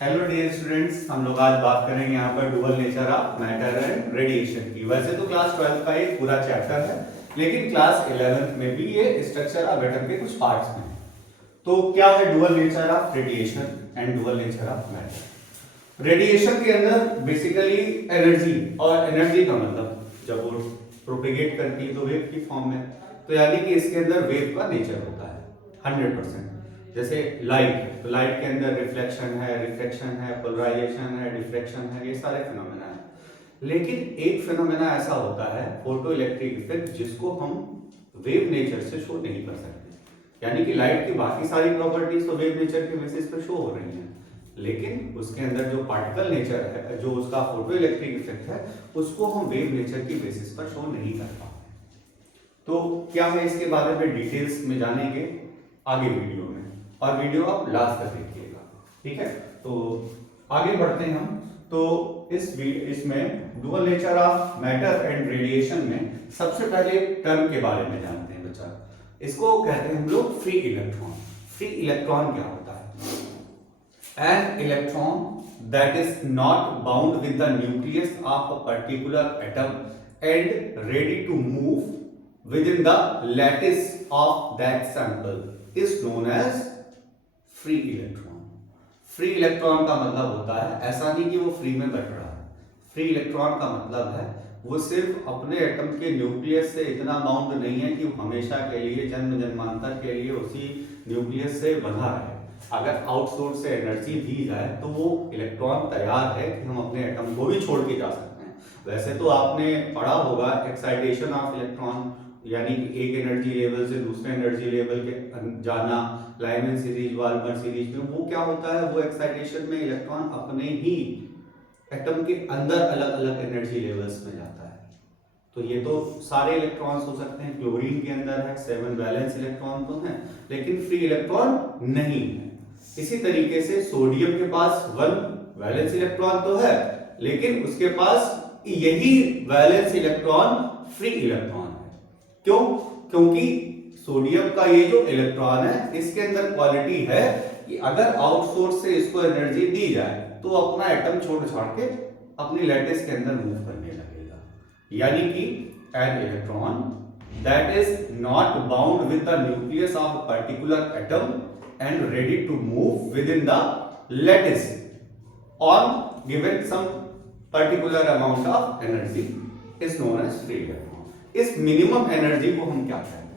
Hello dear students, हम लोग आज बात करेंगे यहाँ पर dual nature of matter and radiation की। वैसे तो क्लास 12 का एक पूरा चैप्टर है, लेकिन क्लास 11th में भी ये स्ट्रक्चर ऑफ एटम के कुछ पार्ट्स में है। तो क्या है dual nature of radiation and dual nature of matter. Radiation के अंदर बेसिकली एनर्जी, और एनर्जी का मतलब जब वो प्रोपेगेट करती है तो वेव की फॉर्म में, तो यानी कि इसके अंदर वेव का नेचर होता है 100%। जैसे लाइट है तो लाइट के अंदर रिफ्लेक्शन है, पोलराइजेशन है, डिफ्रैक्शन है, ये सारे फिनोमेना है। लेकिन एक फिनोमेना ऐसा होता है फोटो इलेक्ट्रिक इफेक्ट, जिसको हम वेव नेचर से शो नहीं कर सकते। यानी कि लाइट की बाकी सारी प्रॉपर्टीज तो वेव नेचर के बेसिस पर शो हो रही हैं, लेकिन उसके अंदर जो पार्टिकल नेचर है, जो उसका फोटो इलेक्ट्रिक इफेक्ट है, उसको हम वेव नेचर की बेसिस पर शो नहीं कर पाते। तो क्या है इसके बारे में डिटेल्स में जानेंगे आगे वीडियो में, और वीडियो आप लास्ट तक देखिएगा, ठीक है। तो आगे बढ़ते हैं हम। तो इसमें dual nature of matter and radiation में सबसे पहले टर्म के बारे में जानते हैं बच्चा। इसको कहते हैं हम लोग फ्री इलेक्ट्रॉन। फ्री इलेक्ट्रॉन क्या होता है? An electron that is not bound with the nucleus of a particular atom and ready to move within the lattice of that sample is known as free electron. Free electron का मतलब होता है ऐसा नहीं कि वो free में बैठ रहा है। फ्री इलेक्ट्रॉन का मतलब है वो सिर्फ अपने एटम के न्यूक्लियस से इतना बाउंड नहीं है कि वो हमेशा के लिए जन्म जन्मांतर के लिए उसी न्यूक्लियस से बंधा रहे। अगर आउटसोर्स से एनर्जी दी जाए तो वो इलेक्ट्रॉन तैयार है कि हम अपने एटम को भी छोड़ के जा सकते हैं। वैसे तो आपने पढ़ा होगा एक्साइटेशन ऑफ इलेक्ट्रॉन, यानी कि एक एनर्जी लेवल से दूसरे एनर्जी लेवल के जाना, लाइमन सीरीज, वाल्मर सीरीज में वो क्या होता है, वो एक्साइटेशन में इलेक्ट्रॉन अपने ही एटम के अंदर अलग अलग एनर्जी लेवल्स में जाता है। तो ये तो सारे इलेक्ट्रॉन्स हो सकते हैं। क्लोरीन के अंदर है 7 वैलेंस इलेक्ट्रॉन तो हैं, लेकिन फ्री इलेक्ट्रॉन नहीं है। इसी तरीके से सोडियम के पास 1 वैलेंस इलेक्ट्रॉन तो है, लेकिन उसके पास यही वैलेंस इलेक्ट्रॉन फ्री इलेक्ट्रॉन है। क्यों? क्योंकि सोडियम का ये जो इलेक्ट्रॉन है, इसके अंदर क्वालिटी है कि अगर आउटसोर्स से इसको एनर्जी दी जाए तो अपना एटम छोड़ छाड़ के अपनी लैटिस के अंदर मूव करने लगेगा। यानी कि an electron that is not bound with the nucleus of a particular atom and ready to move within the lattice on given some particular amount of energy is known as free electron. इस minimum energy को हम क्या कहते हैं?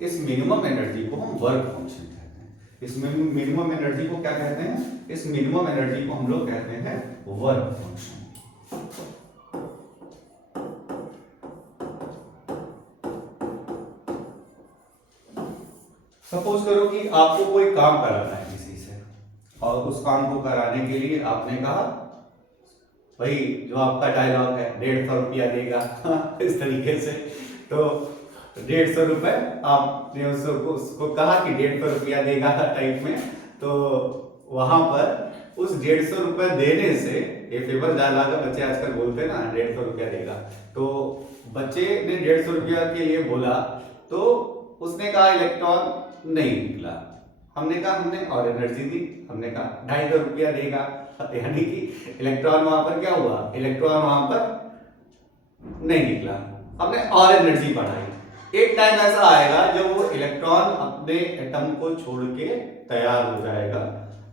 इस minimum energy को हम work function कहते हैं। इस मिनिमम एनर्जी को क्या कहते हैं? इस मिनिमम एनर्जी को हम लोग कहते हैं वर्क फंक्शन। सपोज करो कि आपको कोई काम कराना है किसी से, और उस काम को कराने के लिए आपने कहा भाई जो आपका डायलॉग है 150 रुपया देगा इस तरीके से। तो 150 रुपए आपने उसको कहा कि 150 रुपया देगा टाइप में। तो वहां पर उस 150 रुपए देने से, ये फेमस डायलॉग है, बच्चे आजकल बोलते हैं ना 150 रुपया देगा। तो बच्चे ने 150 रुपया के लिए बोला, तो उसने कहा इलेक्ट्रॉन नहीं निकला। हमने कहा, हमने और एनर्जी दी, हमने कहा 250 रुपया देगा। यानी कि इलेक्ट्रॉन वहां पर क्या हुआ, इलेक्ट्रॉन वहां पर नहीं निकला, हमने और एनर्जी बढ़ाई। एक टाइम ऐसा आएगा जब वो इलेक्ट्रॉन अपने एटम को छोड़ के तैयार हो जाएगा,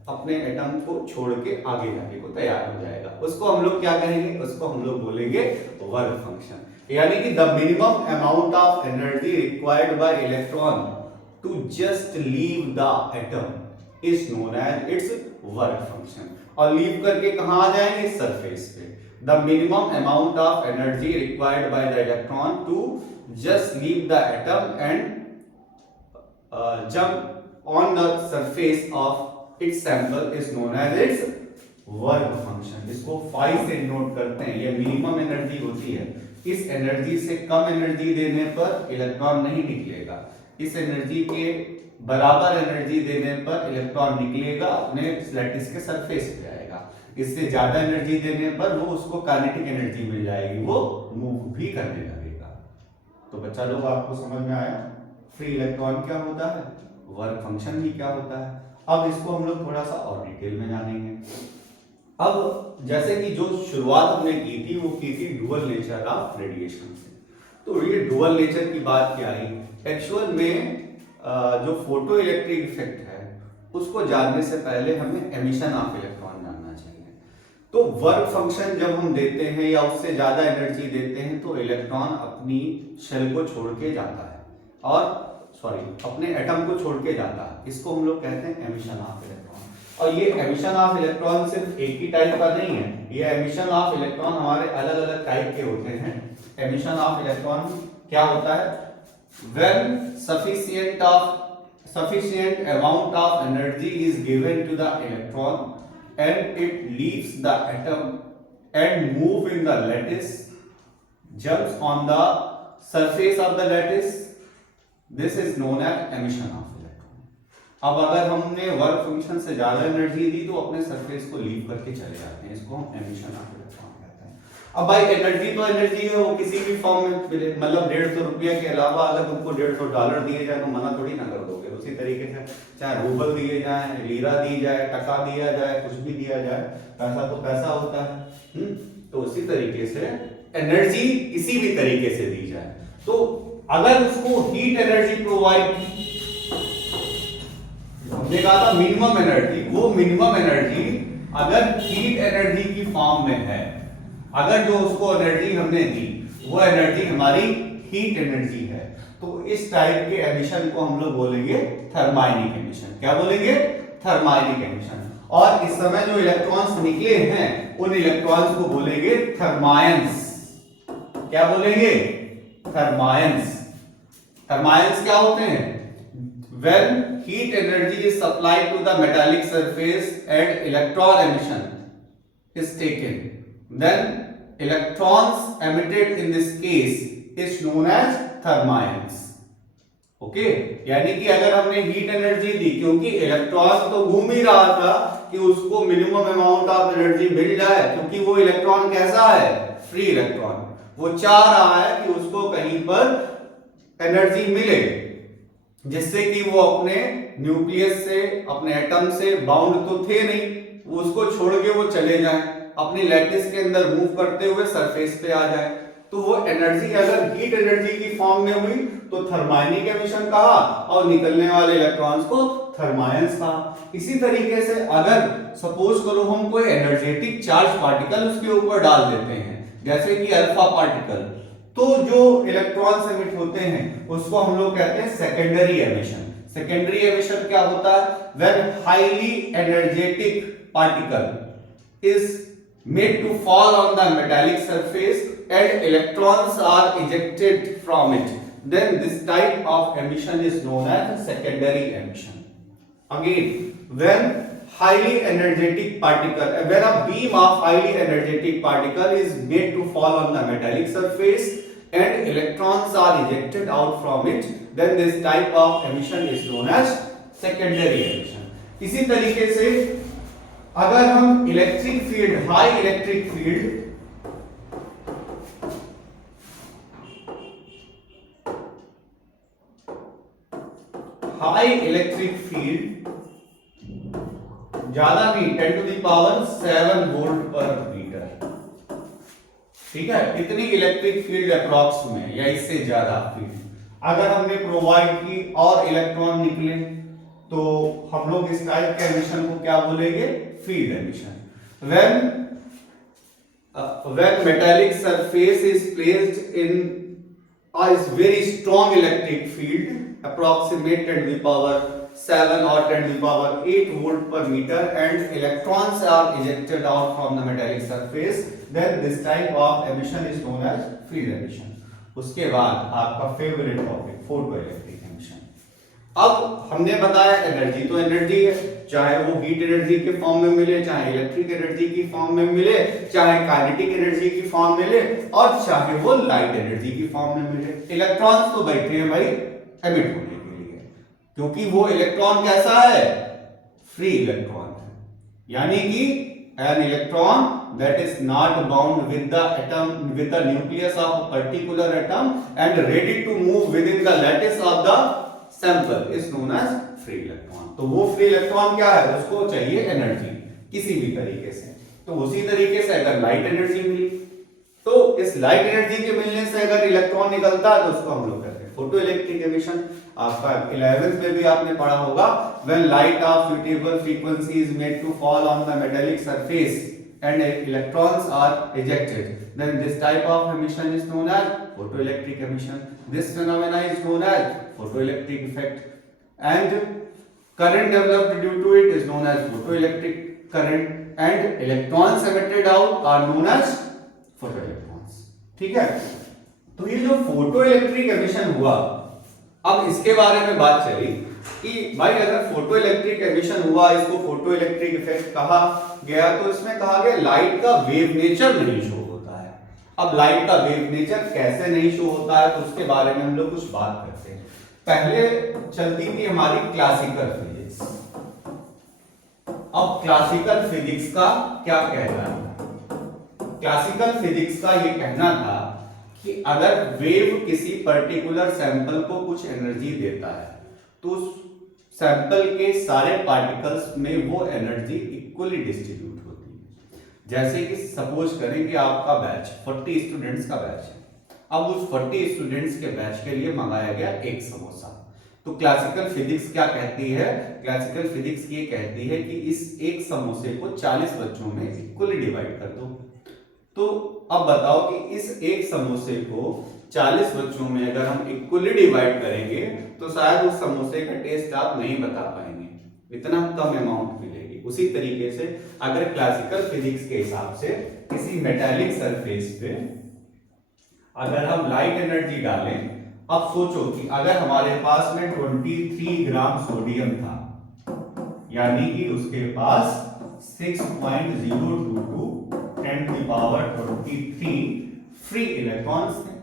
अपने एटम को छोड़ के आगे जाने को तैयार हो जाएगा। उसको हम लोग क्या कहेंगे? उसको हम लोग बोलेंगे वर्क फंक्शन। यानी कि the minimum amount of energy required by electron to just leave the atom is known as its work function. और लीव करके कहां आ जाएंगे? सरफेस पे। The minimum amount of energy required by the electron to just leave the atom and jump on the surface of its sample is known as its work function। इसको phi से note करते हैं। ये minimum energy होती है। इस energy से कम energy देने पर इलेक्ट्रॉन नहीं निकलेगा, इस एनर्जी के बराबर एनर्जी देने पर इलेक्ट्रॉन निकलेगा, अपने लैटिस के सरफेस पे आएगा। इससे ज्यादा एनर्जी देने पर वो उसको काइनेटिक एनर्जी मिल जाएगी, वो मूव भी करने लगेगा। तो बच्चा लोग आपको समझ में आया फ्री इलेक्ट्रॉन क्या होता है, वर्क फंक्शन भी क्या होता है। अब इसको हम लोग थोड़ा सा और डिटेल में जानेंगे। अब जैसे कि जो शुरुआत हमने की थी वो की थी डुअल नेचर ऑफ रेडिएशन से। तो ये डुअल नेचर की बात क्या आई, एक्चुअल में जो फोटो इलेक्ट्रिक इफेक्ट है उसको जानने से पहले हमें एमिशन ऑफ इलेक्ट्रॉन जानना चाहिए। तो वर्क फंक्शन जब हम देते हैं या उससे ज्यादा एनर्जी देते हैं तो इलेक्ट्रॉन अपनी शेल को छोड़ के जाता है, और अपने एटम को छोड़ के जाता है। इसको हम लोग कहते हैं एमिशन ऑफ इलेक्ट्रॉन। और ये एमिशन ऑफ इलेक्ट्रॉन सिर्फ एक ही टाइप का नहीं है, ये एमिशन ऑफ इलेक्ट्रॉन हमारे अलग अलग टाइप के होते हैं। एमिशन ऑफ इलेक्ट्रॉन क्या होता है, when sufficient amount of energy is given to the electron and it leaves the atom and move in the lattice, jumps on the surface of the lattice, this is known as emission of electron. अब अगर हमने work function से ज्यादा energy दी तो अपने surface को leave करके चले जाते हैं, इसको हम एमिशन ऑफ इलेक्ट्रॉन कहते हैं। अब भाई एनर्जी तो एनर्जी है, वो किसी भी फॉर्म में मिले, मतलब 150 रुपया के अलावा अगर तुमको $150 दिए जाए तो मना थोड़ी ना कर दोगे। उसी तरीके से चाहे रूबल दिए जाए, लीरा दी जाए, टका दिया जाए, कुछ भी दिया जाए, पैसा तो पैसा होता है। तो उसी तरीके से एनर्जी किसी भी तरीके से दी जाए, तो अगर उसको हीट एनर्जी प्रोवाइड, हमने कहा था मिनिमम एनर्जी, वो मिनिमम एनर्जी अगर हीट एनर्जी की फॉर्म में है, अगर जो उसको एनर्जी हमने दी वो एनर्जी हमारी हीट एनर्जी है, तो इस टाइप के एमिशन को हम लोग बोलेंगे थर्माइनिक एमिशन। क्या बोलेंगे, थर्माइनिक एमिशन। और इस समय जो इलेक्ट्रॉन्स निकले हैं उन इलेक्ट्रॉन्स को बोलेंगे थर्मायंस। क्या बोलेंगे, थर्मायंस। थर्मायंस क्या होते हैं, when heat energy is supplied to the metallic surface and electron emission is taken, then electrons emitted in this case is known as thermions. Okay, यानी कि अगर हमने हीट एनर्जी दी, क्योंकि इलेक्ट्रॉन तो घूम ही रहा था कि उसको मिनिमम अमाउंट ऑफ एनर्जी मिल जाए, क्योंकि वो इलेक्ट्रॉन कैसा है, फ्री इलेक्ट्रॉन, वो चाह रहा है कि उसको कहीं पर एनर्जी मिले जिससे कि वो अपने न्यूक्लियस से, अपने एटम से बाउंड तो थे नहीं, वो उसको छोड़ के वो चले जाएं, अपनी लैटिस के अंदर मूव करते हुए सरफेस पे आ जाए। तो वो एनर्जी अगर हीट एनर्जी की फॉर्म में हुई तो थर्माइनिक एमिशन कहा, और निकलने वाले इलेक्ट्रॉन्स को थर्मायंस कहा। इसी तरीके से अगर सपोज करो हम कोई एनर्जेटिक चार्ज पार्टिकल उसके ऊपर डाल देते हैं, जैसे कि अल्फा पार्टिकल, तो जो इलेक्ट्रॉन्स एमिट होते हैं उसको हम लोग कहते हैं सेकेंडरी एमिशन। सेकेंडरी एमिशन क्या होता है, when highly energetic particle is made to fall on the metallic surface and electrons are ejected from it, then this type of emission is known as secondary emission. Again, when highly energetic particle, when a beam of highly energetic particle is made to fall on the metallic surface and electrons are ejected out from it, then this type of emission is known as secondary emission. इसी तरीके से अगर हम electric field, high electric field, high electric field, ज्यादा नहीं, 10 to the power 7 volt पर metre, ठीक है, इतनी इलेक्ट्रिक फील्ड अप्रॉक्स में या इससे ज्यादा फील्ड अगर हमने प्रोवाइड की और इलेक्ट्रॉन निकले तो हम लोग इस टाइप के एमिशन को क्या बोलेंगे, field emission. when metallic surface is placed in a very strong electric field, approximate 10 to the power 7 or 10 to the power 8 volt per meter, and electrons are ejected out from the metallic surface, then this type of emission is known as field emission. उसके बाद आपका favourite topic photoelectric emission. अब हमने बताया energy तो energy है, चाहे वो हीट एनर्जी के फॉर्म में मिले, चाहे इलेक्ट्रिक एनर्जी की फॉर्म में मिले, चाहे काइनेटिक एनर्जी की फॉर्म में मिले, और चाहे वो लाइट एनर्जी की फॉर्म में मिले। इलेक्ट्रॉन्स तो बैठे हैं भाई एमिट होने के लिए, क्योंकि वो इलेक्ट्रॉन कैसा है, फ्री इलेक्ट्रॉन है, यानी कि an electron that is not bound with the atom, with the nucleus of a particular atom and ready to move within the lattice of the sample is known as free electron. तो वो free electron क्या है, उसको चाहिए energy किसी भी तरीके से। तो उसी तरीके से अगर लाइट एनर्जी मिली, तो इस लाइट एनर्जी के मिलने से अगर इलेक्ट्रॉन निकलता है तो उसको हम लोग कहते हैं फोटो इलेक्ट्रिक एमिशन। आपका 11th में भी आपने पढ़ा होगा, when light of suitable frequency is made to fall on the metallic surface and electrons are ejected, then this type of emission is known as photoelectric emission. This phenomena is known as photoelectric effect, and current developed due to it is known as photoelectric current, and electrons emitted out are known as photoelectrons. ठीक है, तो ये जो photoelectric emission हुआ, अब इसके बारे में बात चली कि भाई अगर फोटो इलेक्ट्रिक एमिशन हुआ, इसको फोटो इलेक्ट्रिक इफेक्ट कहा गया, तो इसमें कहा गया लाइट का वेव नेचर नहीं शो होता है। अब लाइट का वेव नेचर कैसे नहीं शो होता है, तो उसके बारे में हम लोग कुछ बात करते हैं। पहले चलती थी हमारी क्लासिकल फिजिक्स। अब क्लासिकल फिजिक्स का क्या कहना है? क्लासिकल फिजिक्स का ये कहना था कि अगर वेव किसी पर्टिकुलर सैंपल को कुछ एनर्जी देता है, तो उस सैंपल के सारे पार्टिकल्स में वो एनर्जी इक्वली डिस्ट्रीब्यूट होती है। जैसे कि सपोज करें कि आपका बैच 40 स्टूडेंट्स का बैच है, अब उस 40 स्टूडेंट्स के बैच के लिए मंगाया गया एक समोसा। तो क्लासिकल फिजिक्स क्या कहती है? क्लासिकल फिजिक्स ये कहती है कि इस एक समोसे को 40 बच्चों में इक्वली डिवाइड कर दो। तो अब बताओ कि इस एक समोसे को 40 बच्चों में अगर हम इक्वली डिवाइड करेंगे तो शायद उस समोसे का टेस्ट आप नहीं बता पाएंगे, इतना कम अमाउंट मिलेगी। उसी तरीके से अगर क्लासिकल फिजिक्स के हिसाब से किसी मेटालिक सरफेस पे अगर हम लाइट एनर्जी डालें, अब सोचो कि अगर हमारे पास में 23 ग्राम सोडियम था, यानी कि उसके पास 6.022 10 की पावर 23 फ्री इलेक्ट्रॉन्स थे।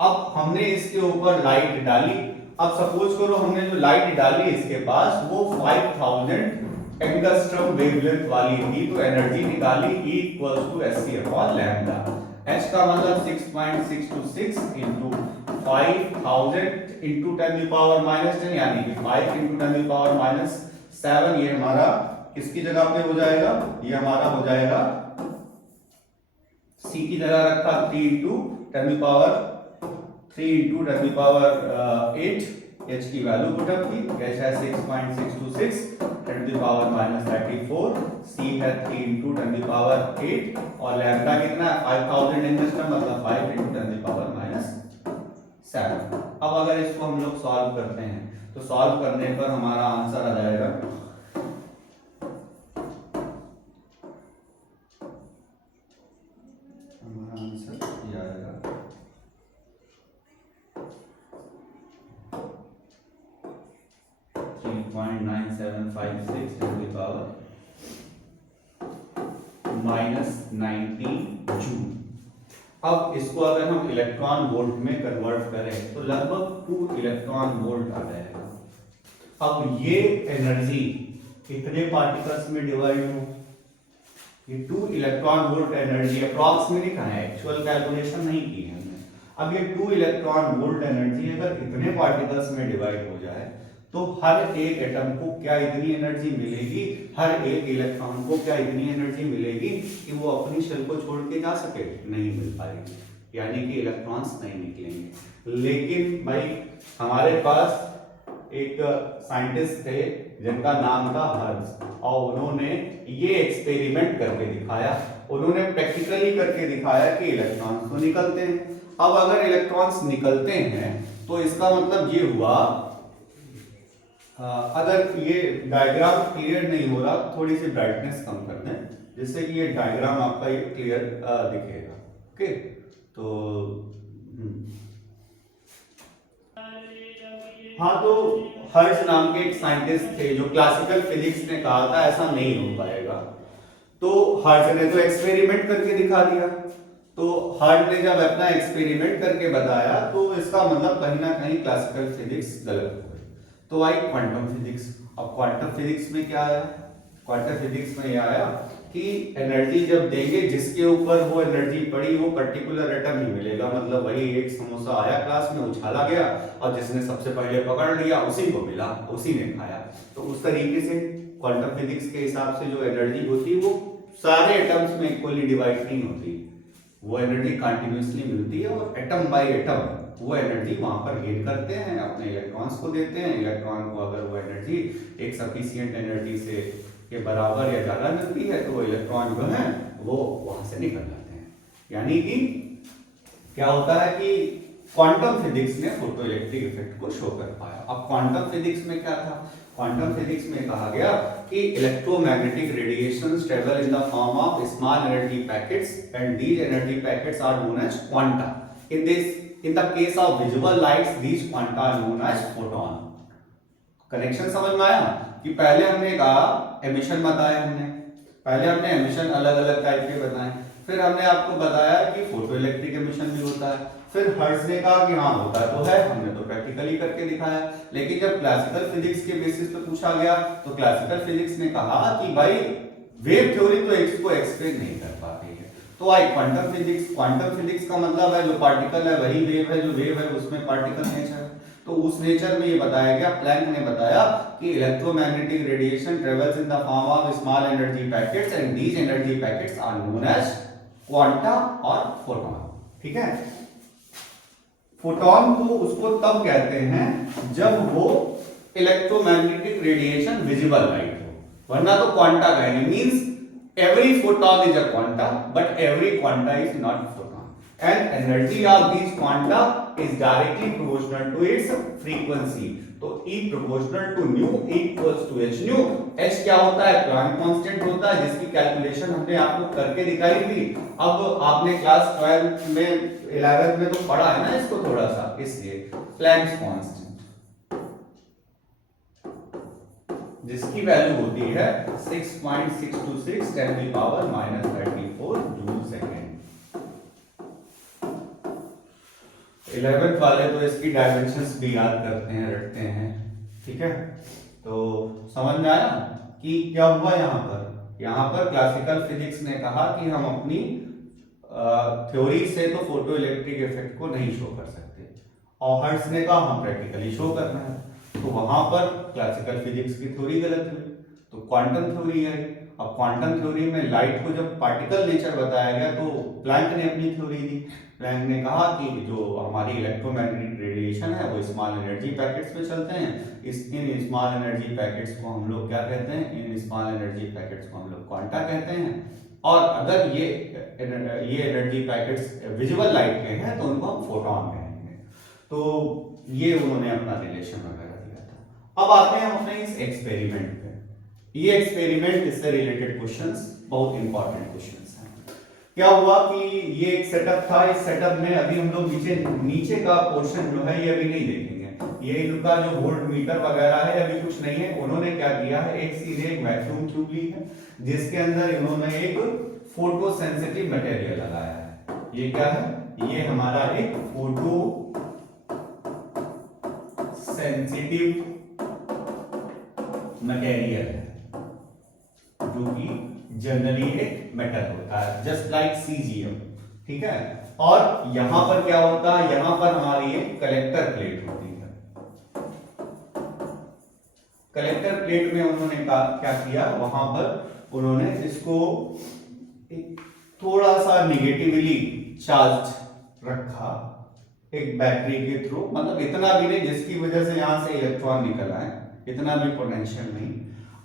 अब हमने इसके ऊपर लाइट डाली, अब सपोज करो हमने जो लाइट डाली इसके पास वो 5000 एंगस्ट्रॉम वेवलेंथ वाली थी, तो एनर्जी निकाली E = hc/लैम्डा। h का मतलब 6.626 into 5000 into 10 की पावर -10, यानी कि 5 into 10 की पावर -7। ये हमारा किसकी जगह पे हो जाएगा? ये हमारा हो जाएगा c की जगह रखा 3 into 10 की पावर 3 into 10 की पावर 8, h की वैल्यू पुटअप की, h है 6.626 10 की पावर -34, c है 3 into 10 की पावर 8 और लैम्डा कितना है 5000 एंगस्ट्रॉम, मतलब 5 into 10 की पावर -7। अब अगर इसको हम लोग सॉल्व करते हैं तो सॉल्व करने पर हमारा आंसर आ जाएगा -19 जूल। अब इसको अगर हम इलेक्ट्रॉन वोल्ट में कन्वर्ट करें तो लगभग 2 इलेक्ट्रॉन वोल्ट आ जाएगा। अब ये एनर्जी कितने पार्टिकल्स में डिवाइड हो? ये 2 इलेक्ट्रॉन वोल्ट एनर्जी अप्रॉक्स में लिखा है, एक्चुअल कैलकुलेशन नहीं की है हमने। अब ये 2 इलेक्ट्रॉन वोल्ट एनर्जी अगर इतने पार्टिकल्स में डिवाइड हो जाए तो हर एक एटम को क्या इतनी एनर्जी मिलेगी, हर एक इलेक्ट्रॉन को क्या इतनी एनर्जी मिलेगी कि वो अपनी शेल को छोड़ के जा सके? नहीं मिल पाएगी, यानी कि इलेक्ट्रॉन्स नहीं निकलेंगे। लेकिन भाई हमारे पास एक साइंटिस्ट थे जिनका नाम था हर्ट्ज, और उन्होंने ये एक्सपेरिमेंट करके दिखाया, उन्होंने प्रैक्टिकली करके दिखाया कि इलेक्ट्रॉन्स तो निकलते हैं। अब अगर इलेक्ट्रॉन्स निकलते हैं तो इसका मतलब ये हुआ, अगर ये डायग्राम क्लियर नहीं हो रहा थोड़ी सी ब्राइटनेस कम कर दें जिससे कि ये डायग्राम आपका ये क्लियर दिखेगा। ओके, तो हाँ, तो हर्ट्ज नाम के एक साइंटिस्ट थे जो क्लासिकल फिजिक्स ने कहा था ऐसा नहीं हो पाएगा, तो हर्ट्ज ने तो एक्सपेरिमेंट करके दिखा दिया। तो हर्ट्ज ने जब अपना एक्सपेरिमेंट करके बताया तो इसका मतलब कहीं ना कहीं क्लासिकल फिजिक्स गलत हो गई। तो आई क्वांटम फिजिक्स। अब क्वांटम फिजिक्स में क्या आया? क्वांटम फिजिक्स में यह आया कि एनर्जी जब देंगे जिसके ऊपर वो एनर्जी पड़ी वो पर्टिकुलर एटम ही मिलेगा, मतलब वही एक समोसा आया क्लास में, उछाला गया और जिसने सबसे पहले पकड़ लिया उसी को मिला, उसी ने खाया। तो उस तरीके से क्वांटम फिजिक्स के हिसाब से जो एनर्जी होती है वो सारे एटम्स में इक्वली डिवाइड नहीं होती, वो एनर्जी कंटिन्यूसली मिलती है और एटम बाय एटम वो एनर्जी वहां पर गेन करते हैं, अपने इलेक्ट्रॉन्स को देते हैं। इलेक्ट्रॉन को अगर वो एनर्जी एक सफिशिएंट एनर्जी से के बराबर या ज्यादा मिलती है तो वो इलेक्ट्रॉन जो है वो वहां से निकल जाते हैं। यानी कि क्या होता है कि क्वांटम फिजिक्स ने फोटोइलेक्ट्रिक इफेक्ट को शो कर पाया। अब क्वांटम फिजिक्स में क्या था? क्वांटम फिजिक्स में कहा गया कि electromagnetic radiations travel in the form of small energy packets and these energy packets are known as quanta. In the case of visual lights these quanta are known as photon. Connection समझ में आया कि पहले हमने कहा emission बताया, पहले हमने एमिशन अलग अलग टाइप के बताए, फिर हमने आपको बताया कि फोटोइलेक्ट्रिक एमिशन भी होता है, फिर हर्ट्ज ने कहा कि हाँ होता तो है, हमने तो प्रैक्टिकली करके दिखाया। लेकिन जब क्लासिकल फिजिक्स के बेसिस पे पूछा गया तो क्लासिकल फिजिक्स ने कहा कि भाई वेव थ्योरी तो इसको एक्सप्लेन नहीं कर पाती है, तो आई क्वांटम फिजिक्स का मतलब है जो पार्टिकल है वही वेव है, जो वेव है उसमें पार्टिकल नेचर है। तो उस नेचर में ये बताया गया, प्लैंक ने बताया कि electromagnetic radiation travels in the form of small energy packets and these energy packets are known as quanta और फोटॉन। ठीक है, फोटॉन को उसको तब कहते हैं जब वो इलेक्ट्रोमैग्नेटिक रेडिएशन विजिबल लाइट हो, वरना तो क्वांटा कहेंगे। Means every photon is a quanta but every quanta is not photon, and energy of these quanta is directly proportional to its frequency। तो E proportional to nu equals to h nu। h क्या होता है? Planck constant होता है, जिसकी calculation हमने आपको करके दिखाई थी। अब आपने क्लास 12 में 11th में तो पढ़ा है ना इसको थोड़ा सा, इसलिए प्लैंक कांस्टेंट जिसकी वैल्यू होती है 6.626 10 की पावर -34 जूल सेकेंड। 11th वाले तो इसकी डायमेंशंस भी याद करते हैं, रटते हैं। ठीक है, तो समझ में आया कि क्या हुआ यहाँ पर क्लासिकल फिजिक्स ने कहा कि हम अपनी थ्योरी से तो फोटो इलेक्ट्रिक इफेक्ट को नहीं शो कर सकते, और हर्ट्ज ने कहा हम प्रैक्टिकली शो करना है। तो वहां पर क्लासिकल फिजिक्स की थ्योरी गलत हुई, तो क्वांटम थ्योरी है। अब क्वांटम थ्योरी में लाइट को जब पार्टिकल नेचर बताया गया तो प्लैंक ने अपनी थ्योरी दी। प्लैंक ने कहा कि जो हमारी इलेक्ट्रोमैग्नेटिक रेडिएशन है वो स्मॉल एनर्जी पैकेट्स में चलते हैं। इन स्मॉल एनर्जी पैकेट्स को हम लोग क्या कहते हैं? इन स्मॉल एनर्जी पैकेट्स को हम लोग क्वांटा कहते हैं। और अगर ये एनर्जी पैकेट्स विजुअल लाइट के हैं तो उनको हम फोटॉन कहेंगे। तो ये उन्होंने अपना रिलेशन वगैरह। अब आते हैं हम अपने इस एक्सपेरिमेंट पे। ये एक्सपेरिमेंट इससे रिलेटेड क्वेश्चंस बहुत इंपॉर्टेंट क्वेश्चंस हैं। क्या हुआ कि ये एक सेटअप था, इस सेटअप में अभी हम लोग नीचे का पोर्शन जो है ये अभी नहीं देखेंगे। ये इनका जो वोल्ट मीटर वगैरह है अभी कुछ नहीं है। उन्होंने क्या किया है, एक सीधे एक वैक्यूम ट्यूब ली है जिसके अंदर इन्होंने एक फोटो सेंसिटिव मटेरियल लगाया है। ये क्या है? ये हमारा एक फोटो सेंसिटिव मटेरियल है जो कि जनरली एक मेटल होता है, जस्ट लाइक सीजीएम। ठीक है, और यहां पर क्या होता है? यहां पर हमारी एक कलेक्टर प्लेट होती है। कलेक्टर प्लेट में उन्होंने क्या किया, वहां पर उन्होंने इसको एक थोड़ा सा निगेटिवली चार्ज रखा एक बैटरी के थ्रू, मतलब इतना भी नहीं जिसकी वजह से यहां से इलेक्ट्रॉन निकल आए, इतना भी पोटेंशियल नहीं।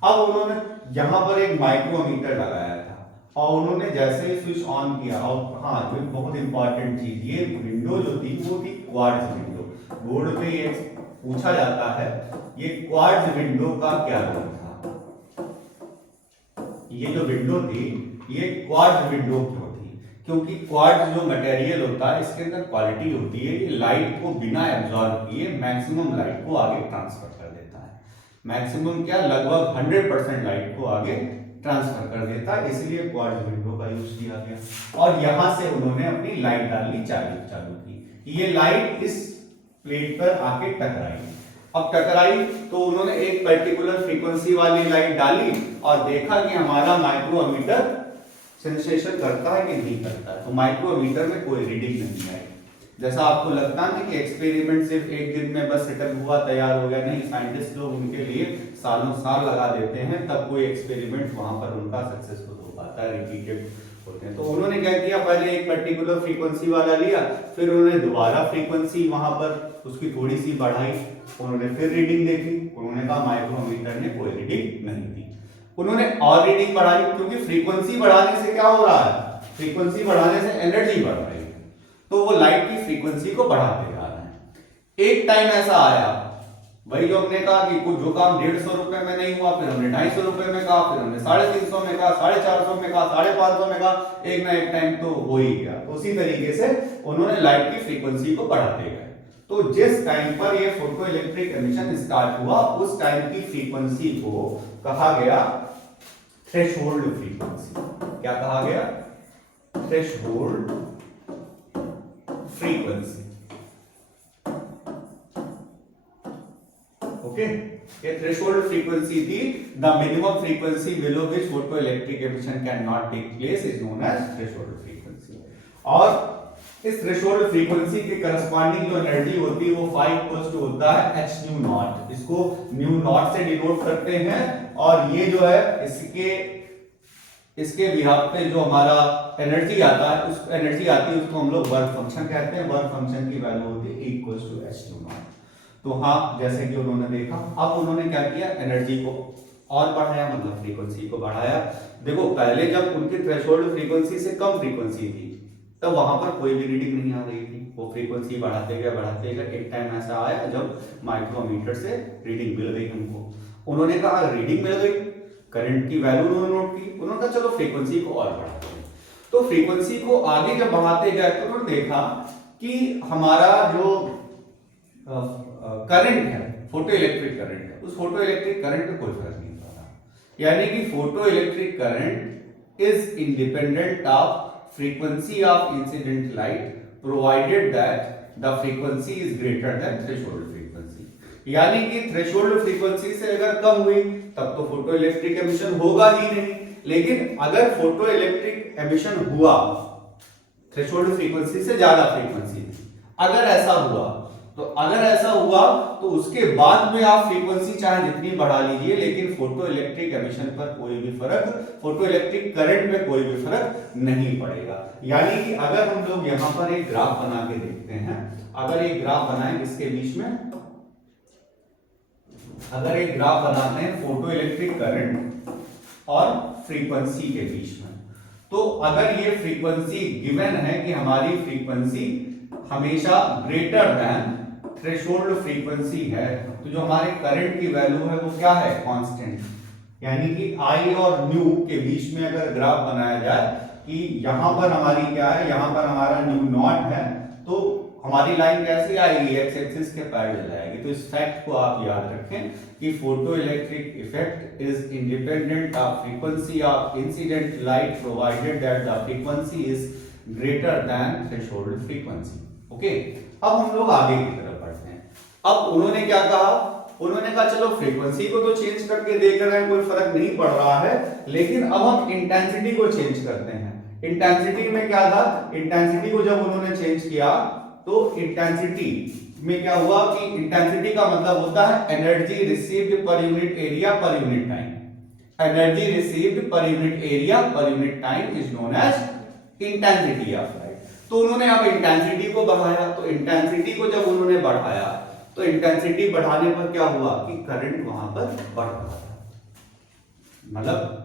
अब उन्होंने यहां पर एक माइक्रोमीटर लगाया था और उन्होंने जैसे ही स्विच ऑन किया, और हाँ जो बहुत इंपॉर्टेंट चीज, ये विंडो जो थी वो थी क्वार्ट्ज विंडो। बोर्ड पे ये पूछा जाता है ये क्वार्ट्ज विंडो का क्या रोल था। ये जो विंडो थी ये क्वार्ट्ज विंडो क्यों थी? क्योंकि क्वार्ट्ज जो मटेरियल होता है इसके अंदर क्वालिटी होती है कि लाइट को बिना एब्जॉर्ब किए मैक्सिमम लाइट को आगे ट्रांसफर कर देता है। मैक्सिमम क्या, लगभग 100% लाइट को आगे ट्रांसफर कर देता है, इसलिए क्वार्ट्ज विंडो का यूज किया गया। और यहां से उन्होंने अपनी लाइट डालनी चालू की। ये लाइट इस प्लेट पर आके टकराई। अब टकराई तो उन्होंने एक पर्टिकुलर फ्रीक्वेंसी वाली लाइट डाली और देखा कि हमारा माइक्रोमीटर सेंसेशन करता है कि नहीं करता है। तो माइक्रोमीटर में कोई रीडिंग नहीं आई। जैसा आपको लगता है कि एक्सपेरिमेंट सिर्फ एक दिन में बस सेटअप हुआ, तैयार हो गया, नहीं, साइंटिस्ट लोग उनके लिए सालों साल लगा देते हैं, तब कोई एक्सपेरिमेंट वहां पर उनका सक्सेसफुल हो पाता है। आता है, रिपीटेड होते हैं। तो उन्होंने क्या किया, पहले एक पर्टिकुलर फ्रीक्वेंसी वाला लिया, फिर उन्होंने दोबारा फ्रीक्वेंसी वहां पर उसकी थोड़ी सी बढ़ाई, उन्होंने फिर रीडिंग देखी, उन्होंने कहा माइक्रोमीटर ने कोई रीडिंग नहीं दी। उन्होंने और रीडिंग बढ़ाई, क्योंकि फ्रीक्वेंसी बढ़ाने से क्या हो रहा है, फ्रीक्वेंसी बढ़ाने से एनर्जी बढ़ रही है, तो वो लाइट की फ्रीक्वेंसी को बढ़ाते जा रहे हैं। एक टाइम ऐसा आया, वही जो हमने कहा कि कुछ जो काम 150 रुपए में नहीं हुआ, फिर हमने 250 रुपए में कहा, फिर हमने 350 में कहा, 450 में कहा, 550 में कहा, एक ना एक टाइम तो हो ही गया। तो उसी तरीके से उन्होंने लाइट की फ्रीक्वेंसी को बढ़ाते गए। तो जिस टाइम पर ये फोटो इलेक्ट्रिक एमिशन स्टार्ट हुआ, उस टाइम की फ्रीक्वेंसी को कहा गया थ्रेशोल्ड फ्रीक्वेंसी। क्या कहा गया, थ्रेशोल्ड फ्रीक्वेंसी। ओके, ये थ्रेशोल्ड फ्रीक्वेंसी थी, the minimum frequency below which photoelectric emission can not take place is known as threshold frequency. और इस थ्रेशोल्ड फ्रीक्वेंसी के करस्पॉन्डिंग जो एनर्जी होती है वो 5 होता है h न्यू नॉट, इसको न्यू नॉट से डिनोट करते हैं। और ये जो है इसके बिहाफ पे जो हमारा एनर्जी आता है, उस एनर्जी आती है उसको हम लोग वर्क फंक्शन कहते हैं। वर्क फंक्शन की वैल्यू होती है equal to h nu naught. तो हाँ, जैसे कि उन्होंने देखा, अब उन्होंने क्या किया, एनर्जी को और बढ़ाया, मतलब फ्रीक्वेंसी को बढ़ाया। देखो पहले जब उनकी थ्रेशोल्ड फ्रीक्वेंसी से कम फ्रीक्वेंसी थी, तब वहां पर कोई भी रीडिंग नहीं आ रही थी, वो फ्रीक्वेंसी बढ़ाते गए। एक टाइम ऐसा आया जब माइक्रोमीटर से रीडिंग मिल गई हमको। उन्होंने कहा रीडिंग मिल गई, करंट की वैल्यू उन्होंने नोट की, उन्होंने कहा चलो फ्रीक्वेंसी को और बढ़ाते हैं। तो फ्रीक्वेंसी को आगे जब बढ़ाते गए तो उन्होंने देखा कि हमारा जो करंट है, फोटो इलेक्ट्रिक करंट है, उस फोटो इलेक्ट्रिक करंट पे कोई फर्क नहीं पड़ रहा। यानी कि photo electric current is independent of frequency of incident light provided that the frequency is greater than threshold frequency। यानी कि थ्रेशोल्ड फ्रीक्वेंसी से अगर कम हुई तब तो फोटो इलेक्ट्रिक एमिशन होगा ही नहीं, लेकिन अगर फोटो इलेक्ट्रिक एमिशन हुआ थ्रेशोल्ड फ्रीक्वेंसी से ज्यादा फ्रीक्वेंसी, अगर ऐसा हुआ तो उसके बाद में आप फ्रीक्वेंसी चाहे जितनी बढ़ा लीजिए, लेकिन फोटो इलेक्ट्रिक एमिशन पर कोई भी फर्क, फोटो इलेक्ट्रिक करंट में कोई भी फर्क नहीं पड़ेगा। यानी कि अगर हम लोग यहां पर एक ग्राफ बना के देखते हैं, अगर एक ग्राफ बनाएं इसके बीच में, अगर एक ग्राफ बनाते हैं फोटो इलेक्ट्रिक करंट और फ्रीक्वेंसी के बीच में, तो अगर ये फ्रीक्वेंसी गिवन है कि हमारी फ्रीक्वेंसी हमेशा ग्रेटर देन थ्रेशोल्ड फ्रीक्वेंसी है, तो जो हमारे करंट की वैल्यू है वो क्या है, कांस्टेंट। यानी कि I और न्यू के बीच में अगर ग्राफ बनाया जाए कि यहां पर हमारी क्या है, यहां पर हमारा न्यू नॉट है, तो हमारी लाइन कैसी आएगी, एक्स एक्सिस के पैरेलल आएगी। तो इस फैक्ट को आप याद रखें कि photo electric effect is independent of frequency of incident light provided that the frequency is greater than threshold frequency. Okay, अब हम लोग आगे की तरफ बढ़ते हैं। अब उन्होंने क्या कहा, उन्होंने कहा चलो फ्रीक्वेंसी को तो चेंज करके देख रहे हैं, कोई फर्क नहीं पड़ रहा है, लेकिन अब हम इंटेंसिटी को चेंज करते हैं। इंटेंसिटी में क्या था, इंटेंसिटी को जब उन्होंने चेंज किया तो इंटेंसिटी में क्या हुआ कि इंटेंसिटी का मतलब होता है energy received per unit area per unit time. Energy received per unit area per unit time is known as intensity of light. तो उन्होंने अब इंटेंसिटी को बढ़ाया, तो इंटेंसिटी को जब उन्होंने बढ़ाया तो इंटेंसिटी बढ़ाने पर क्या हुआ कि करंट वहां पर बढ़ रहा था। मतलब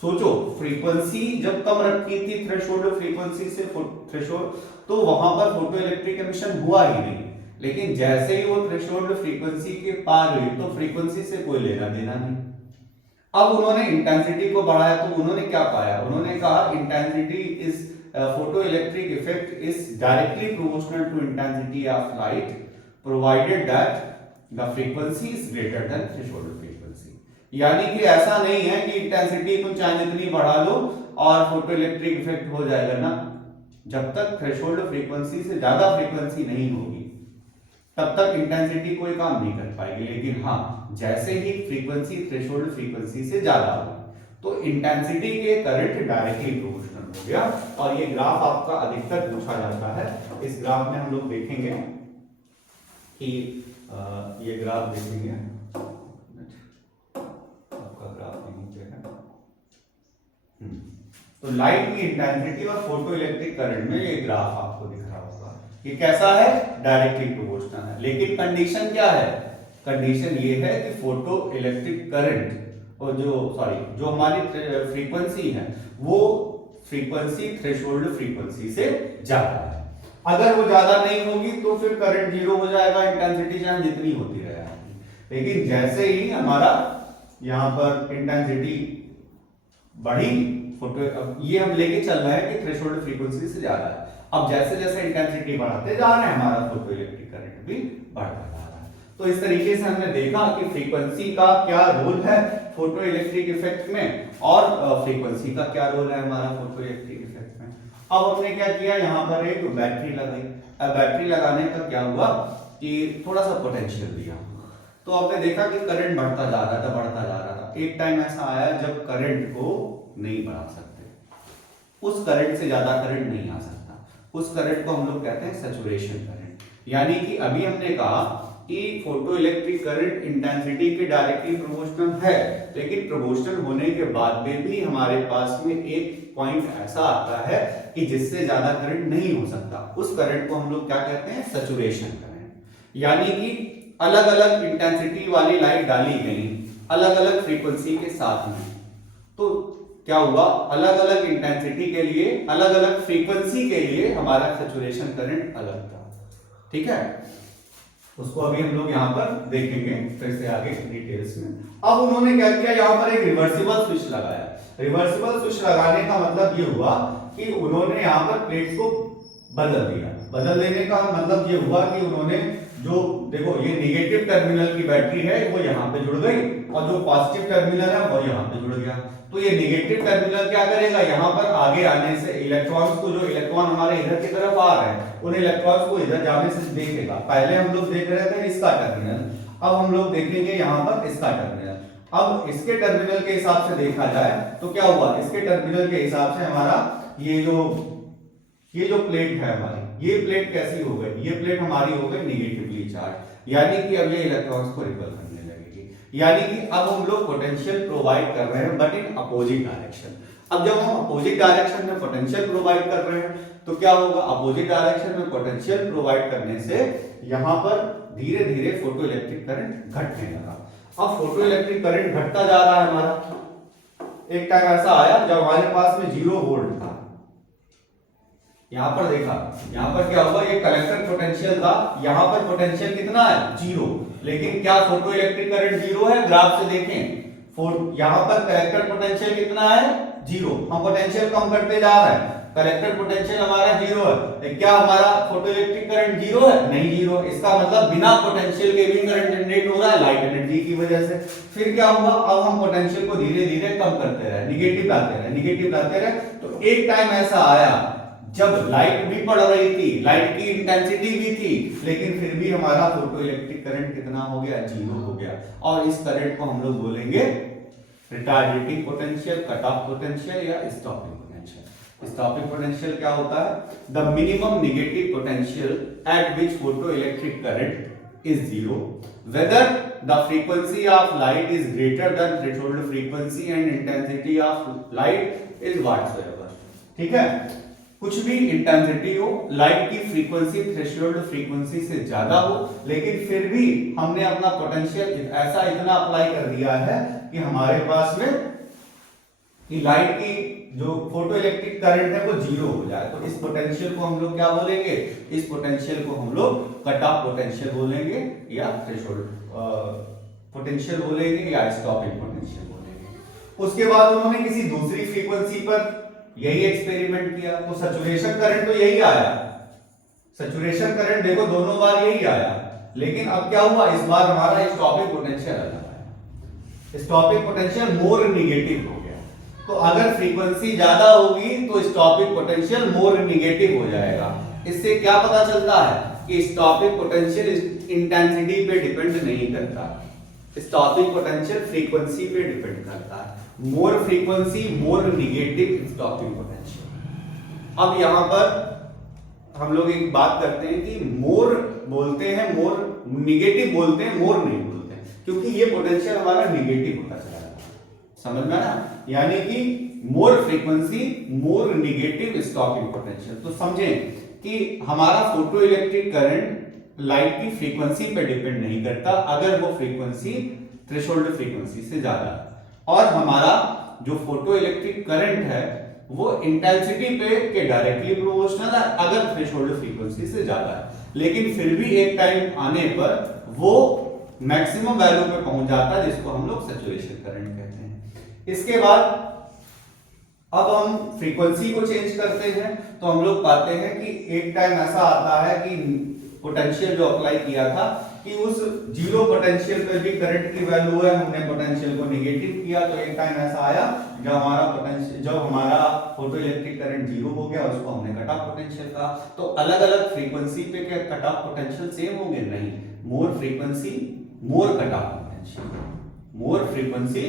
सोचो, फ्रीक्वेंसी जब कम रखी थी थ्रेशोल्ड फ्रीक्वेंसी से थ्रेशोल्ड, तो वहां पर फोटो इलेक्ट्रिक एमिशन हुआ ही नहीं, लेकिन जैसे ही वो थ्रेशोल्ड फ्रीक्वेंसी के पार हुई तो फ्रीक्वेंसी से कोई लेना देना नहीं। अब उन्होंने इंटेंसिटी को बढ़ाया तो उन्होंने क्या पाया, उन्होंने कहा intensity is photoelectric effect is directly proportional to intensity of light provided that the frequency is greater than threshold frequency। यानी कि ऐसा नहीं है कि इंटेंसिटी तुम चाहे जितनी बढ़ा लो और फोटोइलेक्ट्रिक इफेक्ट हो जाएगा ना, जब तक थ्रेशोल्ड फ्रीक्वेंसी से ज्यादा फ्रीक्वेंसी नहीं होगी तब तक इंटेंसिटी कोई काम नहीं कर पाएगी। लेकिन हाँ, जैसे ही फ्रीक्वेंसी थ्रेशोल्ड फ्रीक्वेंसी से ज्यादा होगी तो इंटेंसिटी के करंट डायरेक्टली प्रोपोर्शनल हो गया। और ये ग्राफ आपका अधिकतर पूछा जाता है। इस ग्राफ में हम लोग देखेंगे कि ये ग्राफ देखेंगे, आपका ग्राफ यहीं पे है। तो लाइट की इंटेंसिटी और फोटो इलेक्ट्रिक करंट में ये ग्राफ आपको दिख रहा होगा। ये कैसा है? डायरेक्टली प्रोपोर्शनल है। लेकिन कंडीशन क्या है? कंडीशन ये है कि फोटो इलेक्ट्रिक करंट और जो हमारी फ्रीक्वेंसी है वो फ्रीक्वेंसी थ्रेशोल्ड फ्रीक्वेंसी से ज्यादा है। अगर वो ज्यादा नहीं होगी तो फिर करंट जीरो हो जाएगा, इंटेंसिटी चाहे जितनी होती रहे। लेकिन जैसे ही हमारा यहां पर इंटेंसिटी बढ़ी, फोटो अब ये हम लेके चल रहे हैं कि थ्रेशोल्ड फ्रीक्वेंसी से ज्यादा है। अब जैसे जैसे इंटेंसिटी बढ़ाते जा रहे हैं हमारा फोटो इलेक्ट्रिक करंट भी बढ़ता जा रहा है। तो इस तरीके से हमने देखा कि फ्रीक्वेंसी का क्या रोल है फोटो इलेक्ट्रिक इफेक्ट में और फ्रीक्वेंसी का क्या रोल है हमारा फोटो इलेक्ट्रिक इफेक्ट में। अब हमने क्या किया, यहाँ पर एक बैटरी लगाई। अब बैटरी लगाने का क्या हुआ कि थोड़ा सा पोटेंशियल दिया, तो आपने देखा कि करंट बढ़ता जा रहा था, बढ़ता जा रहा था। एक टाइम ऐसा आया जब करंट को नहीं बढ़ा सकते, उस करंट से ज्यादा करंट नहीं आ सकता। उस करंट को हम लोग कहते हैं सैचुरेशन करंट। यानी कि अभी हमने कहा कि फोटो इलेक्ट्रिक करंट इंटेंसिटी के डायरेक्टली प्रोपोर्शनल है, लेकिन प्रोपोर्शनल होने के बाद में भी हमारे पास में एक पॉइंट ऐसा आता है कि जिससे ज्यादा करंट नहीं हो सकता। उस करंट को हम लोग क्या कहते हैं? Saturation current. यानी कि अलग अलग इंटेंसिटी वाली लाइट डाली गई अलग अलग फ्रीक्वेंसी के साथ में, तो क्या हुआ, अलग अलग इंटेंसिटी के लिए अलग अलग फ्रीक्वेंसी के लिए हमारा सैचुरेशन करंट अलग था। ठीक है, उसको अभी हम लोग यहाँ पर देखेंगे फिर से आगे डिटेल्स में। अब उन्होंने क्या किया, यहाँ पर एक रिवर्सिबल स्विच लगाया। रिवर्सिबल स्विच लगाने का मतलब ये हुआ कि उन्होंने यहाँ पर प्लेट को बदल दिया। बदल देने का मतलब ये हुआ कि उन्होंने जो देखो ये निगेटिव टर्मिनल की बैटरी है वो यहाँ पे जुड़ गई और जो पॉजिटिव टर्मिनल है वो यहाँ पे जुड़ गया। तो ये निगेटिव टर्मिनल क्या करेगा, यहाँ पर आगे आने से इलेक्ट्रॉन्स को, जो इलेक्ट्रॉन हमारे इधर की तरफ आ रहे हैं उन इलेक्ट्रॉन्स को इधर जाने से देखेगा। पहले हम लोग देख रहे थे इसका टर्मिनल, अब हम लोग देखेंगे यहाँ पर इसका टर्मिनल। अब इसके टर्मिनल के हिसाब से देखा जाए तो क्या हुआ, इसके टर्मिनल के हिसाब से हमारा ये जो प्लेट है हमारी, ये प्लेट कैसी हो गई, ये प्लेट हमारी हो गई निगेटिवली चार्ज, यानी कि अब ये इलेक्ट्रॉन्स को रिपेल करने लगेगी। यानी कि अब हम लोग पोटेंशियल प्रोवाइड कर रहे हैं बट इन अपोजिट डायरेक्शन। अब जब हम अपोजिट डायरेक्शन में पोटेंशियल प्रोवाइड कर रहे हैं तो क्या होगा, अपोजिट डायरेक्शन में पोटेंशियल प्रोवाइड करने से यहां पर धीरे धीरे फोटो इलेक्ट्रिक करंट घटने लगा। अब फोटो इलेक्ट्रिक करंट घटता जा रहा है हमारा। एक टाइम ऐसा आया जब हमारे पास में 0 वोल्ट था। यहां पर देखा, यहां पर क्या हुआ, ये कलेक्टर पोटेंशियल था, यहां पर पोटेंशियल कितना है 0, लेकिन क्या फोटो इलेक्ट्रिक करंट 0 है? ग्राफ से देखें, यहां पर कलेक्टर पोटेंशियल कितना है 0, हम पोटेंशियल कम करते जा रहे हैं, कलेक्टर पोटेंशियल हमारा 0 है, क्या हमारा फोटो इलेक्ट्रिक करंट 0 है? नहीं 0। इसका मतलब बिना पोटेंशियल के भी करंट जनरेट हो रहा है लाइट एनर्जी की वजह से। फिर क्या हुआ, अब हम पोटेंशियल को धीरे धीरे कम करते रहे, निगेटिव लाते रहे, निगेटिव लाते रहे, तो एक टाइम ऐसा आया जब लाइट भी पड़ रही थी, लाइट की इंटेंसिटी भी थी, लेकिन फिर भी हमारा फोटो इलेक्ट्रिक करंट कितना हो गया, 0 हो गया। और इस करंट को हम लोग बोलेंगे रिटार्डेटिंग पोटेंशियल, कट ऑफ पोटेंशियल या स्टॉपिंग पोटेंशियल। स्टॉपिंग पोटेंशियल क्या होता है, the minimum negative potential at which photo electric current is 0 whether the frequency of light is greater than threshold frequency and intensity of light is whatsoever। ठीक है, कुछ भी intensity हो, light की frequency threshold frequency से ज्यादा हो, लेकिन फिर भी हमने अपना पोटेंशियल ऐसा इतना अप्लाई कर दिया है कि हमारे पास में कि लाइट की जो फोटो इलेक्ट्रिक करंट है वो 0 हो जाए, तो इस पोटेंशियल को हम लोग क्या बोलेंगे, इस पोटेंशियल को हम लोग कट ऑफ पोटेंशियल बोलेंगे या थ्रेशोल्ड पोटेंशियल बोलेंगे या स्टॉपिंग पोटेंशियल बोलेंगे। उसके बाद उन्होंने किसी दूसरी फ्रीक्वेंसी पर यही एक्सपेरिमेंट किया, तो सैचुरेशन करंट तो यही आया, सैचुरेशन करंट देखो दोनों बार यही आया, लेकिन अब क्या हुआ, इस बार हमारा स्टॉपिंग पोटेंशियल अलग आया, स्टॉपिंग पोटेंशियल मोर निगेटिव हो गया। तो अगर फ्रीक्वेंसी ज्यादा होगी तो स्टॉपिंग पोटेंशियल मोर निगेटिव हो जाएगा। इससे क्या पता चलता है कि स्टॉपिंग पोटेंशियल इंटेंसिटी पे डिपेंड नहीं करता, स्टॉपिंग पोटेंशियल फ्रीक्वेंसी पे डिपेंड करता है। मोर फ्रीक्वेंसी मोर निगेटिव स्टॉपिंग पोटेंशियल। अब यहां पर हम लोग एक बात करते हैं कि मोर बोलते हैं, मोर निगेटिव बोलते हैं, मोर नहीं बोलते हैं, क्योंकि ये पोटेंशियल हमारा निगेटिव होता चला जाता है, समझ में ना। यानी कि more frequency more negative stopping potential. तो समझें कि हमारा फोटो इलेक्ट्रिक करंट लाइट की फ्रीक्वेंसी पे डिपेंड नहीं करता अगर वो फ्रीक्वेंसी थ्रेशोल्ड फ्रीक्वेंसी से ज्यादा है, और हमारा जो फोटो इलेक्ट्रिक करंट है वो इंटेंसिटी पे के डायरेक्टली प्रोपोर्शनल है अगर थ्रेशोल्ड फ्रीक्वेंसी से ज्यादा है, लेकिन फिर भी एक टाइम आने पर वो मैक्सिमम वैल्यू पे पहुंच जाता है जिसको हम लोग सैचुरेशन करंट कहते हैं। इसके बाद अब हम फ्रीक्वेंसी को चेंज करते हैं तो हम लोग पाते हैं कि एक टाइम ऐसा आता है कि पोटेंशियल जो अप्लाई किया था कि उस जीरो पोटेंशियल पे भी करंट की वैल्यू है, हमने पोटेंशियल को नेगेटिव किया, तो एक टाइम ऐसा आया जब हमारा फोटो इलेक्ट्रिक करंट जीरो हो गया, उसको हमने कट ऑफ पोटेंशियल कहा। तो अलग अलग फ्रीक्वेंसी पे क्या कट ऑफ पोटेंशियल सेम होंगे? नहीं, मोर फ्रीक्वेंसी मोर कट ऑफ पोटेंशियल, मोर फ्रीक्वेंसी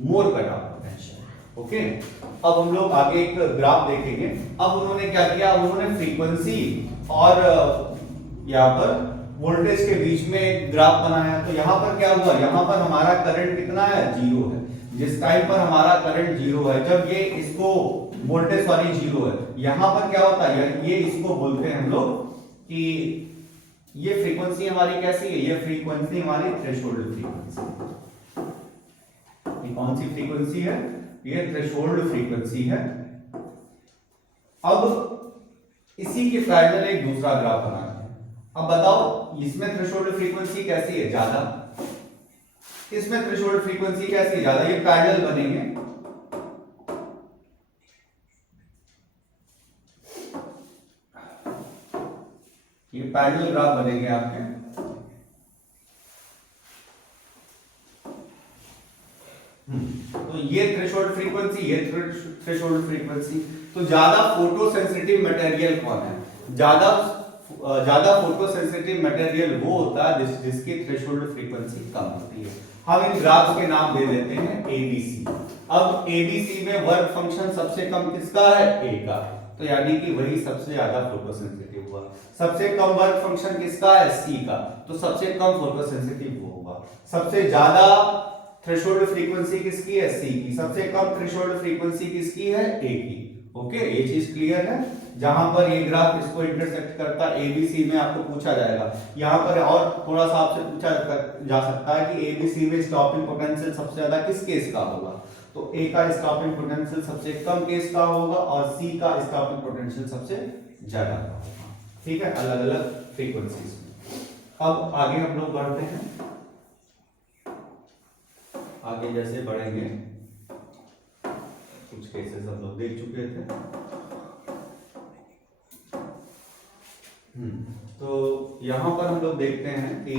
मोर कट ऑफ पोटेंशियल। ओके, अब हम लोग आगे एक ग्राफ देखेंगे। अब उन्होंने क्या किया, उन्होंने फ्रीक्वेंसी और यहाँ पर वोल्टेज के बीच में एक ग्राफ बनाया। तो यहाँ पर क्या हुआ, यहाँ पर हमारा करंट कितना है? जीरो है। जिस टाइम पर हमारा करंट जीरो है, जब ये इसको वोल्टेज सॉरी जीरो है, यहाँ पर क्या होता है, ये इसको बोलते हैं हम लोग कि ये फ्रीक्वेंसी हमारी कैसी है, ये फ्रीक्वेंसी हमारी थ्रेशोल्ड फ्रीक्वेंसी। ये कौन सी फ्रीक्वेंसी है? ये थ्रेशोल्ड फ्रीक्वेंसी है। अब इसी के पैरेलल एक दूसरा ग्राफ बनाते हैं। अब बताओ इसमें थ्रेशोल्ड फ्रीक्वेंसी कैसी है? ज्यादा। इसमें थ्रेशोल्ड फ्रीक्वेंसी कैसी है? ज्यादा। ये पैरेलल बनेंगे। ये पैरेलल ग्राफ बनेंगे आपके। तो ये थ्रेशोल्ड फ्रीक्वेंसी, ये थ्रेशोल्ड फ्रीक्वेंसी। तो ज्यादा फोटो सेंसिटिव मटेरियल कौन है? ज्यादा फोटो सेंसिटिव मटेरियल वो होता है जिसकी थ्रेशोल्ड फ्रीक्वेंसी कम होती है। हम इन ग्राफ्स के नाम दे देते हैं ABC। अब ABC में वर्क फंक्शन सबसे कम किसका है? A का। तो यानी कि वही सबसे ज्यादा फोटो सेंसिटिव हुआ। सबसे कम वर्क फंक्शन किसका है? C का। तो सबसे कम फोटो सेंसिटिव वो होगा। सबसे ज्यादा थ्रेशोल्ड फ्रीक्वेंसी किसकी है? C की। सबसे कम थ्रेशोल्ड फ्रीक्वेंसी किसकी है? A की। ओके, ये चीज क्लियर है। जहां पर ये ग्राफ इसको इंटरसेक्ट करता है ABC में आपको पूछा जाएगा। यहाँ पर और थोड़ा सा आपसे पूछा जा सकता है कि ABC में स्टॉपिंग पोटेंशियल सबसे ज्यादा किस केस का होगा? तो A का स्टॉपिंग पोटेंशियल सबसे कम केस का होगा और C का स्टॉपिंग पोटेंशियल सबसे ज्यादा का होगा। ठीक है, अलग अलग फ्रीक्वेंसीज में। अब आगे हम लोग बढ़ते हैं। आगे जैसे बढ़ेंगे, कुछ केसेस हम लोग देख चुके थे। तो यहाँ पर हम लोग देखते हैं कि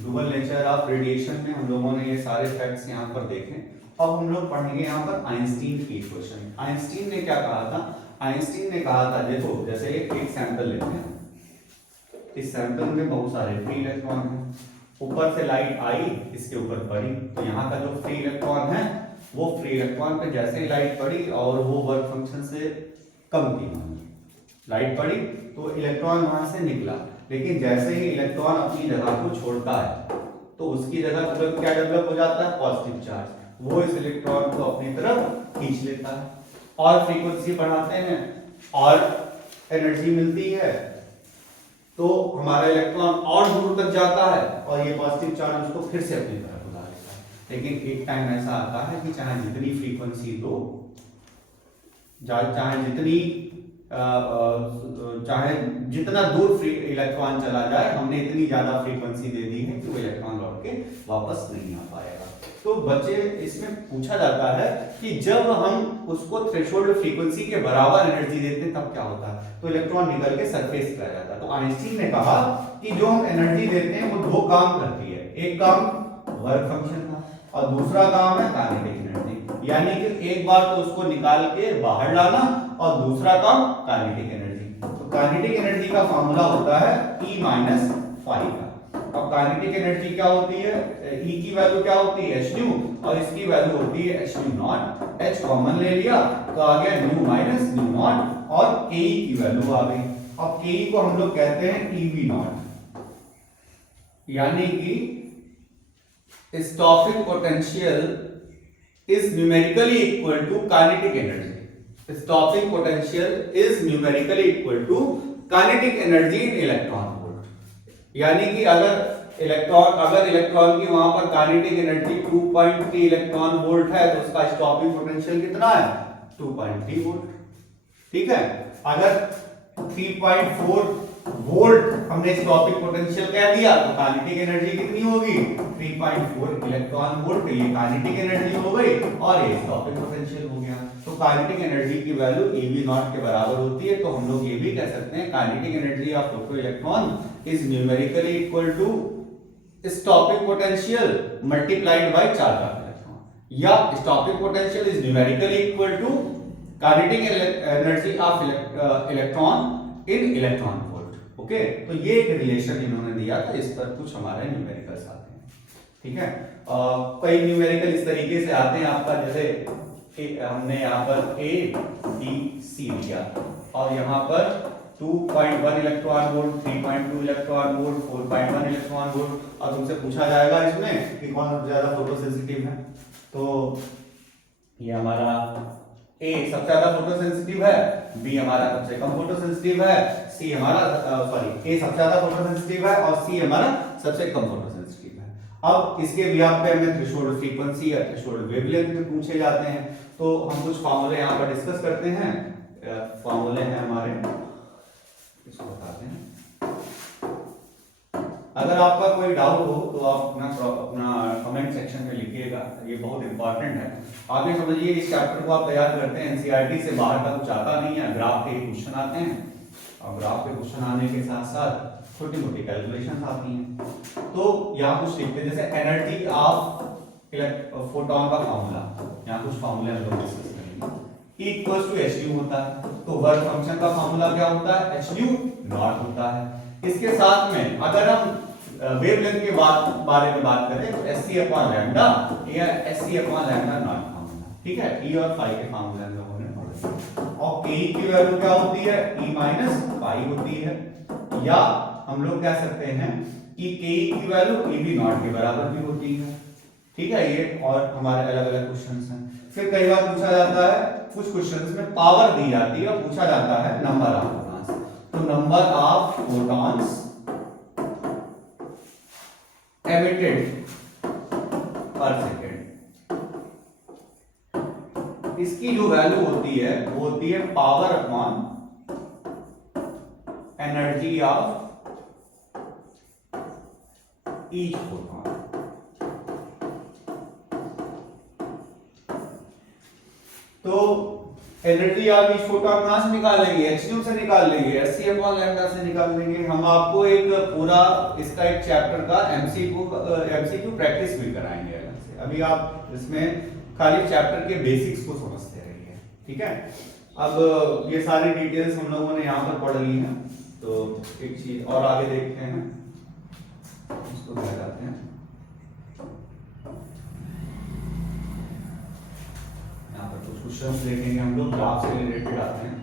डुअल नेचर ऑफ रेडिएशन में हम लोगों ने ये सारे फैक्ट्स यहाँ पर देखे। अब हम लोग पढ़ेंगे यहाँ पर आइंस्टीन की इक्वेशन। आइंस्टीन ने क्या कहा था? आइंस्टीन ने कहा था, देखो जैसे एक सैंपल लेते हैं, इस सैंपल में बहुत सारे फ्री इलेक्ट्रॉन हैं, ऊपर से लाइट आई, इसके ऊपर पड़ी, तो यहाँ का जो फ्री इलेक्ट्रॉन है वो फ्री इलेक्ट्रॉन पे जैसे ही लाइट पड़ी और वो वर्क फंक्शन से कम थी, लाइट पड़ी तो इलेक्ट्रॉन वहां से निकला, लेकिन जैसे ही इलेक्ट्रॉन अपनी जगह को छोड़ता है तो उसकी जगह तुरंत क्या डेवलप हो जाता है? Positive charge. वो इस इलेक्ट्रॉन को अपनी तरफ खींच लेता है और फ्रीक्वेंसी बढ़ाते हैं और एनर्जी मिलती है, तो हमारा इलेक्ट्रॉन और दूर तक जाता है और ये पॉजिटिव चार्ज उसको फिर से अपनी तरफ बुला लेता है। लेकिन एक टाइम ऐसा आता है कि चाहे जितनी फ्रीक्वेंसी दो, चाहे जितना दूर फ्री इलेक्ट्रॉन चला जाए, हमने इतनी ज्यादा फ्रीक्वेंसी दे दी है कि वो इलेक्ट्रॉन लौट के वापस नहीं आ पाएगा। तो बच्चे इसमें पूछा जाता है कि जब हम उसको थ्रेशोल्ड फ्रीक्वेंसी के बराबर एनर्जी देते हैं तब क्या होता है? तो इलेक्ट्रॉन निकल के सरफेस पे आ जाता है। तो आइंस्टीन ने कहा कि जो हम एनर्जी देते हैं वो दो काम करती है, एक काम वर्क फंक्शन का और दूसरा काम है काइनेटिक एनर्जी। यानी कि एक बार तो उसको निकाल के बाहर लाना और दूसरा काम काइनेटिक एनर्जी। तो काइनेटिक एनर्जी का फॉर्मूला होता है E माइनस फाई का। अब काइनेटिक एनर्जी क्या होती है? E की वैल्यू क्या होती है? hν, और इसकी वैल्यू होती है hν नॉट। H कॉमन ले लिया तो आ गया ν माइनस ν नॉट और Ke की वैल्यू आ गई। अब Ke को हम लोग कहते हैं EV नॉट, यानी कि stopping potential is numerically equal to kinetic energy. Stopping potential is numerically equal to kinetic energy in electron volt. यानी कि अगर इलेक्ट्रॉन की वहां पर काइनेटिक एनर्जी 2.3 इलेक्ट्रॉन वोल्ट है तो उसका स्टॉपिंग पोटेंशियल कितना है 2.3 वोल्ट। ठीक है, अगर 3.4 वोल्ट हमने स्टॉपिंग पोटेंशियल कह दिया तो काइनेटिक एनर्जी कितनी होगी 3.4 इलेक्ट्रॉन वोल्ट। ये काइनेटिक एनर्जी हो गई और ये स्टॉपिंग पोटेंशियल हो गया। तो काइनेटिक एनर्जी की वैल्यू ev नॉट के बराबर होती है। तो हम लोग ये भी कह सकते हैं kinetic energy of photo electron is numerically equal to stopping potential multiplied by charge of electron, या stopping potential is numerically equal to kinetic energy of electron in electron volt. Okay, तो ये एक रिलेशन इन्होंने दिया था, इस पर कुछ हमारे न्यूमेरिकल्स आते हैं। ठीक है, कई न्यूमेरिकल इस तरीके से आते हैं आपका, जैसे हमने यहाँ पर A B C लिया और यहाँ पर 2.1 electron volt, 3.2 electron volt, 4.1 electron volt, और तुमसे पूछा जाएगा इसमें कि कौन सबसे ज्यादा फोटोसेंसिटिव है। तो ये हमारा A सबसे ज्यादा फोटोसेंसिटिव है, B हमारा सबसे कम फोटोसेंसिटिव है, C हमारा A सबसे ज्यादा फोटोसेंसिटिव है और C हमारा सबसे कम फोटोसेंसिटिव है। अब इसके व्याप पे हमें थ्रेशोल्ड फ्रीक्वेंसी या थ्रेशोल्ड वेवलेंथ भी पूछे जाते हैं। तो हम कुछ फार्मूले यहाँ पर डिस्कस करते हैं। फार्मूले हैं हमारे, इसको बताते हैं। अगर आपका कोई डाउट हो तो आप अपना कमेंट सेक्शन में लिखिएगा, ये बहुत इंपॉर्टेंट है। आप ये समझिए इस चैप्टर को आप तैयार करते हैं, एनसीईआरटी से बाहर का कुछ आता नहीं है, ग्राफ के क्वेश्चन आते हैं और ग्राफ के क्वेश्चन आने के साथ साथ छोटी मोटी कैलकुलेशंस आती हैं। तो यहाँ कुछ लिखते हैं, जैसे एनर्जी ऑफ फोटोन का फार्मूला, यहाँ कुछ फार्मूले हम लोग डिस्कस करेंगे। E इक्वल्स टू hν होता है, तो वर्क फंक्शन का फार्मूला क्या होता है hν नॉट होता है। इसके साथ में अगर हम वेवलेंथ के बारे में बात करें तो sc अपॉन लैम्डा या sc upon lambda naught formula. ठीक है, E और फाई के फार्मूले हम लोगों ने पढ़े। और Ke की वैल्यू क्या होती है E माइनस पाई होती है, या हम लोग कह सकते हैं कि Ke की वैल्यू ev नॉट के बराबर भी होती है। ठीक है, ये और हमारे अलग अलग क्वेश्चंस हैं। फिर कई बार पूछा जाता है, कुछ क्वेश्चंस में पावर दी जाती है और पूछा जाता है नंबर ऑफ फोटॉन्स। तो नंबर ऑफ फोटॉन्स एमिटेड पर सेकेंड, इसकी जो वैल्यू होती है वो होती है power upon energy of each photon. तो एनर्जी ऑफ ईच फोटॉन कहां से निकालेंगे hν से निकाल लेंगे, sc अपॉन लैम्डा से निकाल लेंगे। हम आपको एक पूरा इसका एक चैप्टर का एमसीक्यू प्रैक्टिस भी कराएंगे अलग से। अभी आप इसमें खाली चैप्टर के बेसिक्स को समझते रहिए। ठीक है, अब ये सारी डिटेल्स हम लोगों ने यहाँ पर पढ़ ली हैं। तो एक चीज और आगे देखते हैं, इसको क्या कहते हैं, यहाँ पर कुछ क्वेश्चंस देखेंगे हम लोग, ग्राफ से रिलेटेड आते हैं।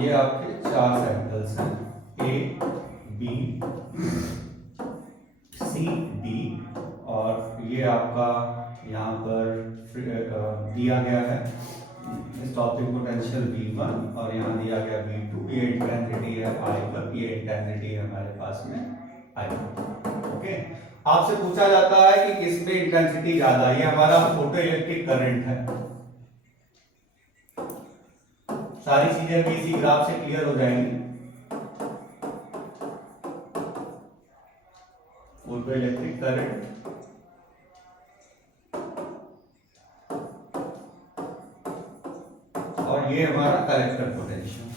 ये आपके 4 सैंपल्स हैं, A, B, C, D, और ये आपका यहाँ पर दिया गया है स्टॉपिंग पोटेंशियल V1 और यहाँ दिया गया V2। ये इंटेंसिटी है I पर, ये इंटेंसिटी है हमारे पास में I पर। ओके, आपसे पूछा जाता है कि किस पे इंटेंसिटी ज्यादा है। ये हमारा फोटो इलेक्ट्रिक करंट है। सारी चीजें भी इसी ग्राफ से क्लियर हो जाएंगी। फोटो इलेक्ट्रिक करंट और ये हमारा कलेक्टर पोटेंशियल।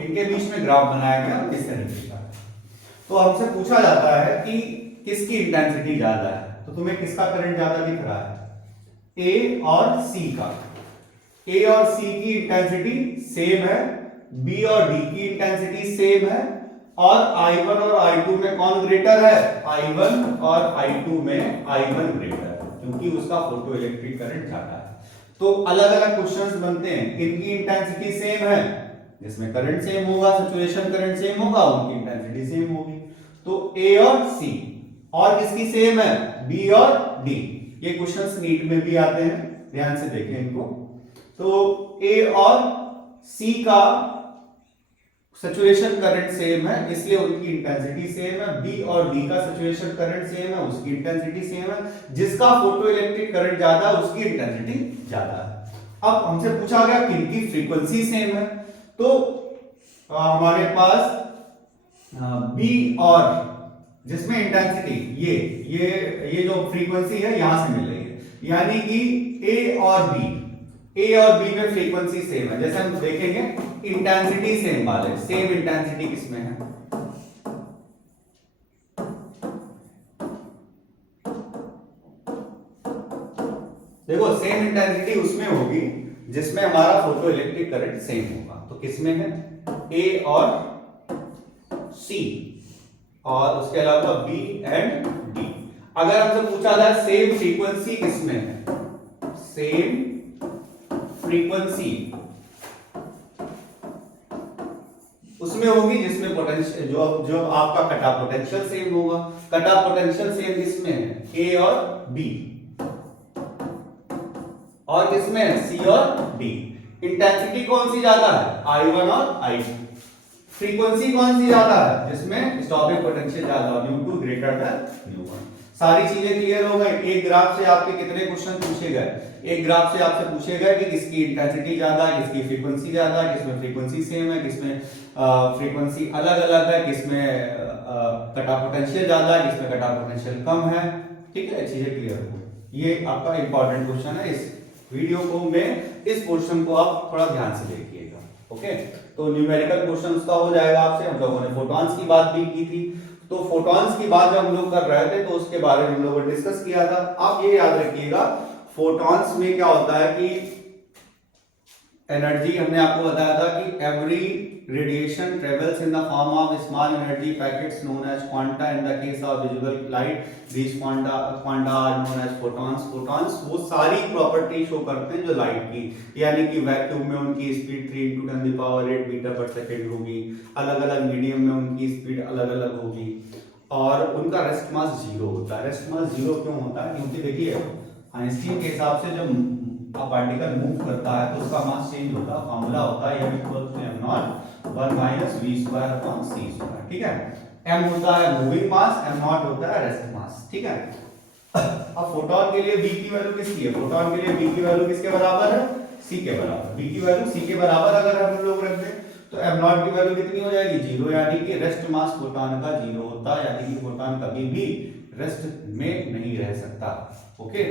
इनके बीच में ग्राफ बनाया गया किस तरीके का। तो हमसे पूछा जाता है कि किसकी इंटेंसिटी ज्यादा है, तो तुम्हें किसका करंट ज्यादा दिख रहा है, ए और सी का। ए और सी की इंटेंसिटी सेम है, बी और डी की इंटेंसिटी सेम है, और I1 और I2 में कौन ग्रेटर है? I1 और I2 में I1 ग्रेटर है, क्योंकि उसका फोटो इलेक्ट्रिक करंट ज्यादा है। तो अलग अलग क्वेश्चंस बनते हैं, इनकी इंटेंसिटी सेम है, जिसमें करंट सेम होगा, सैचुरेशन करंट सेम होगा, उनकी इंटेंसिटी सेम होगी। तो ए और सी, और किसकी सेम है? बी और डी। ये क्वेश्चंस नीट में भी आते हैं, ध्यान से देखें इनको। तो ए और सी का सैचुरेशन करंट सेम है, इसलिए उनकी इंटेंसिटी सेम है। बी और डी का सैचुरेशन करंट सेम है, उसकी इंटेंसिटी सेम है। जिसका फोटो इलेक्ट्रिक करंट ज्यादा है, उसकी इंटेंसिटी ज्यादा है। अब हमसे पूछा गया किनकी फ्रीक्वेंसी सेम है, तो हमारे पास बी और जिसमें इंटेंसिटी ये जो फ्रीक्वेंसी है यहां से मिल रही है, यानी कि ए और बी में फ्रीक्वेंसी सेम है। जैसे हम देखेंगे इंटेंसिटी सेम वाले, सेम इंटेंसिटी किसमें है? देखो सेम इंटेंसिटी उसमें होगी जिसमें हमारा फोटो इलेक्ट्रिक करंट सेम होगा। तो किसमें है? ए और सी, और उसके अलावा बी एंड डी। अगर हमसे पूछा जाए सेम फ्रीक्वेंसी किसमें है, सेम फ्रीक्वेंसी उसमें होगी जिसमें पोटेंशियल जो आपका कट ऑफ पोटेंशियल सेम होगा। कट ऑफ पोटेंशियल सेम किसमें है? ए और बी, और किसमें है? सी और डी। इंटेंसिटी कौन सी ज्यादा है? I1 और I2। फ्रीक्वेंसी कौन सी ज्यादा है? जिसमें स्टॉपिंग पोटेंशियल ज्यादा हो, U2 ग्रेटर देन U1। सारी चीजें क्लियर हो गई। एक ग्राफ से आपके कितने क्वेश्चन पूछे गए? एक ग्राफ से आपसे पूछे गए कि किसकी इंटेंसिटी ज्यादा है, किसकी फ्रीक्वेंसी ज्यादा है, किसमें फ्रीक्वेंसी सेम है, किसमें फ्रीक्वेंसी अलग अलग है, किसमें कट ऑफ पोटेंशियल ज्यादा है, किसमें कट ऑफ पोटेंशियल कम है। ठीक है, चीजें क्लियर हो। ये आपका इंपॉर्टेंट क्वेश्चन है। इस वीडियो को में इस क्वेश्चन को आप थोड़ा ध्यान से देखिएगा। ओके, तो न्यूमेरिकल क्वेश्चन उसका हो जाएगा आपसे। हम लोगों ने फोटॉन्स की बात भी की थी, तो फोटॉन्स की बात जब हम लोग कर रहे थे तो उसके बारे में हम लोगों ने डिस्कस किया था। आप ये याद रखिएगा, फोटॉन्स में क्या होता है कि एनर्जी, हमने आपको बताया था कि every radiation travels in the form of small energy packets known as quanta. In the case of visible light these quanta are known as photons. Photons वो सारी प्रॉपर्टी शो करते हैं जो लाइट की, यानी कि वैक्यूम में उनकी स्पीड 3 × 10⁸ मीटर पर सेकेंड होगी, अलग अलग मीडियम में उनकी स्पीड अलग अलग होगी, और उनका रेस्ट मास 0 होता है। रेस्ट मास 0 क्यों होता है? क्योंकि देखिए आइंस्टीन के हिसाब से जब पार्टिकल मूव करता है तो उसका मास चेंज होता है। फार्मूला होता है m = 1 - v²/c²। ठीक है, m होता है मूविंग मास, m0 होता है रेस्ट मास। ठीक है, अब फोटॉन के लिए v की वैल्यू किसकी है? फोटॉन के लिए v की वैल्यू किसके बराबर है? c के बराबर। v की वैल्यू c के बराबर अगर हम लोग रख दें तो m0 की वैल्यू कितनी हो जाएगी? 0, यानी कि रेस्ट मास फोटॉन का 0 होता है, यानी कि फोटॉन कभी भी रेस्ट में नहीं रह सकता। ओके,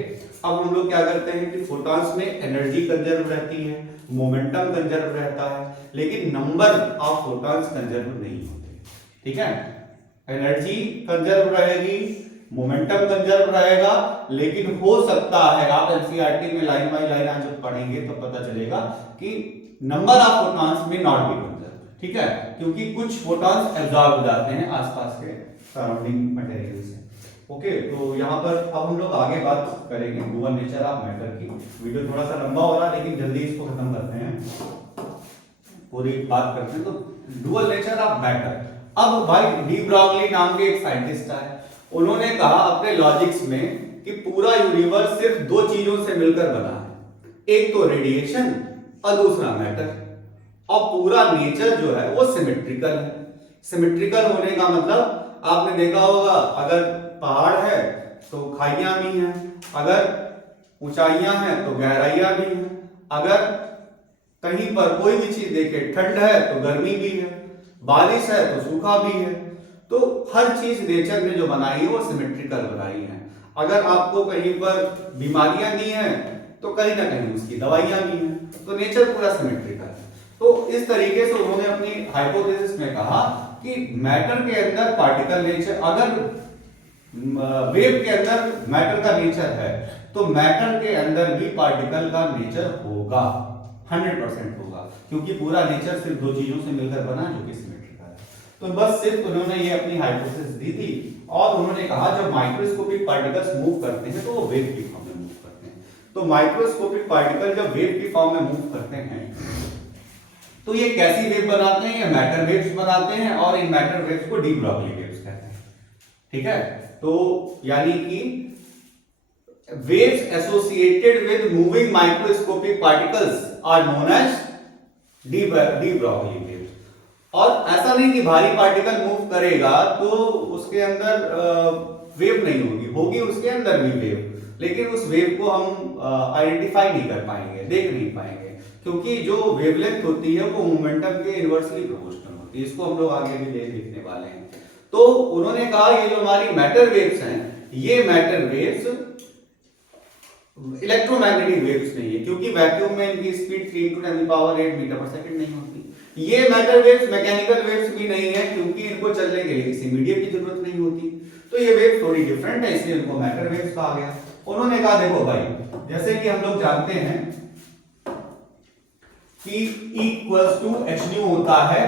अब हम लोग क्या करते हैं कि फोटॉन्स में एनर्जी कंजर्व रहती है, मोमेंटम कंजर्व रहता है, लेकिन नंबर ऑफ फोटॉन्स कंजर्व नहीं होते। ठीक है, एनर्जी कंजर्व रहेगी, मोमेंटम कंजर्व रहेगा, लेकिन हो सकता है आप एनसीईआरटी में लाइन बाय लाइन आज जब पढ़ेंगे तो पता चलेगा कि नंबर ऑफ फोटॉन्स में नॉट बी कंजर्व। ठीक है, क्योंकि कुछ फोटॉन्स एब्जॉर्ब हो जाते हैं आसपास के सराउंडिंग मटेरियल से। ओके, तो यहाँ पर अब हम लोग आगे बात करेंगे डुअल नेचर ऑफ मैटर की। वीडियो थोड़ा सा लंबा हो रहा है, लेकिन जल्दी इसको खत्म करते हैं, पूरी बात करते हैं। तो डुअल नेचर ऑफ मैटर। अब भाई डी ब्रॉगली नाम के एक साइंटिस्ट है, उन्होंने कहा अपने लॉजिक्स में कि पूरा यूनिवर्स सिर्फ 2 चीजों से मिलकर बना है, एक तो रेडिएशन और दूसरा मैटर। और पूरा नेचर जो है वो सिमेट्रिकल है। सिमेट्रिकल होने का मतलब आपने देखा होगा, अगर पहाड़ है तो खाइयां भी हैं, अगर ऊंचाइयां हैं तो गहराइयां भी हैं, अगर कहीं पर कोई भी चीज देखे ठंड है तो गर्मी भी है, बारिश है तो सूखा भी है। तो हर चीज नेचर ने जो बनाई है वो सिमेट्रिकल बनाई है। अगर आपको कहीं पर बीमारियां दी हैं तो कहीं ना कहीं उसकी दवाइयां भी हैं, तो नेचर पूरा सिमेट्रिकल है। तो इस तरीके से उन्होंने अपनी हाइपोथेसिस में कहा कि मैटर के अंदर पार्टिकल नेचर, अगर वेव के अंदर मैटर का नेचर है तो मैटर के अंदर भी पार्टिकल का नेचर होगा। 100% होगा, क्योंकि पूरा नेचर सिर्फ दो चीजों से मिलकर बना जो कि सिमेट्रिकल है। तो बस सिर्फ उन्होंने ये अपनी हाइपोथेसिस दी थी और उन्होंने कहा जब माइक्रोस्कोपिक पार्टिकल्स मूव करते हैं तो वो वेव की फॉर्म में मूव करते हैं। तो माइक्रोस्कोपिक पार्टिकल जब वेव की फॉर्म में मूव करते हैं तो ये कैसी वेव बनाते हैं? ये मैटर वेव्स बनाते हैं और इन मैटर वेव्स को डी ब्रॉगली वेव्स कहते हैं। ठीक है, तो यानी कि waves associated with moving microscopic particles are known as de Broglie waves। और ऐसा नहीं कि भारी पार्टिकल मूव करेगा तो उसके अंदर वेव नहीं होगी, होगी उसके अंदर भी वेव, लेकिन उस वेव को हम आइडेंटिफाई नहीं कर पाएंगे, देख नहीं पाएंगे, क्योंकि जो वेवलेंथ होती है वो मोमेंटम के इनवर्सली प्रोपोर्शनल होती है। इसको हम लोग आगे भी देखने वाले हैं। तो उन्होंने कहा ये जो हमारी मैटर वेव्स हैं, ये मैटर वेव्स इलेक्ट्रोमैग्नेटिक वेव्स नहीं है, क्योंकि वैक्यूम में इनकी स्पीड 3 × 10⁸ मीटर पर सेकंड नहीं होती। ये मैटर वेव्स मैकेनिकल वेव्स भी नहीं है, क्योंकि इनको चलने के लिए किसी मीडियम की जरूरत नहीं होती। तो ये वेव थोड़ी डिफरेंट है, इसलिए इनको मैटर वेव्स कहा गया। उन्होंने कहा देखो भाई, जैसे कि हम लोग जानते हैं कि E = hν होता है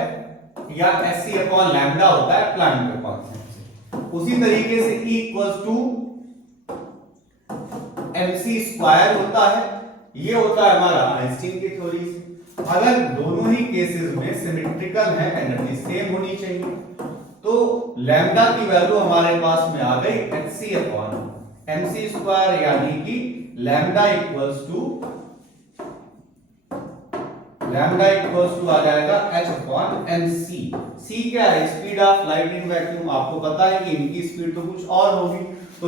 या hc/λ होता है प्लैंक के कांस्टेंट से, उसी तरीके से E = mc² होता है, ये होता है हमारा आइंस्टीन की थ्योरी से। अगर दोनों ही केसेस में सिमेट्रिकल है, एनर्जी सेम होनी चाहिए, तो लैम्डा की वैल्यू हमारे पास में आ गई hc/mc², यानी कि लैम्डा इक्वल्स टू आ जाएगा h/mc। c क्या है? Speed of light in vacuum. आपको पता है कि इनकी स्पीड तो कुछ और होगी, तो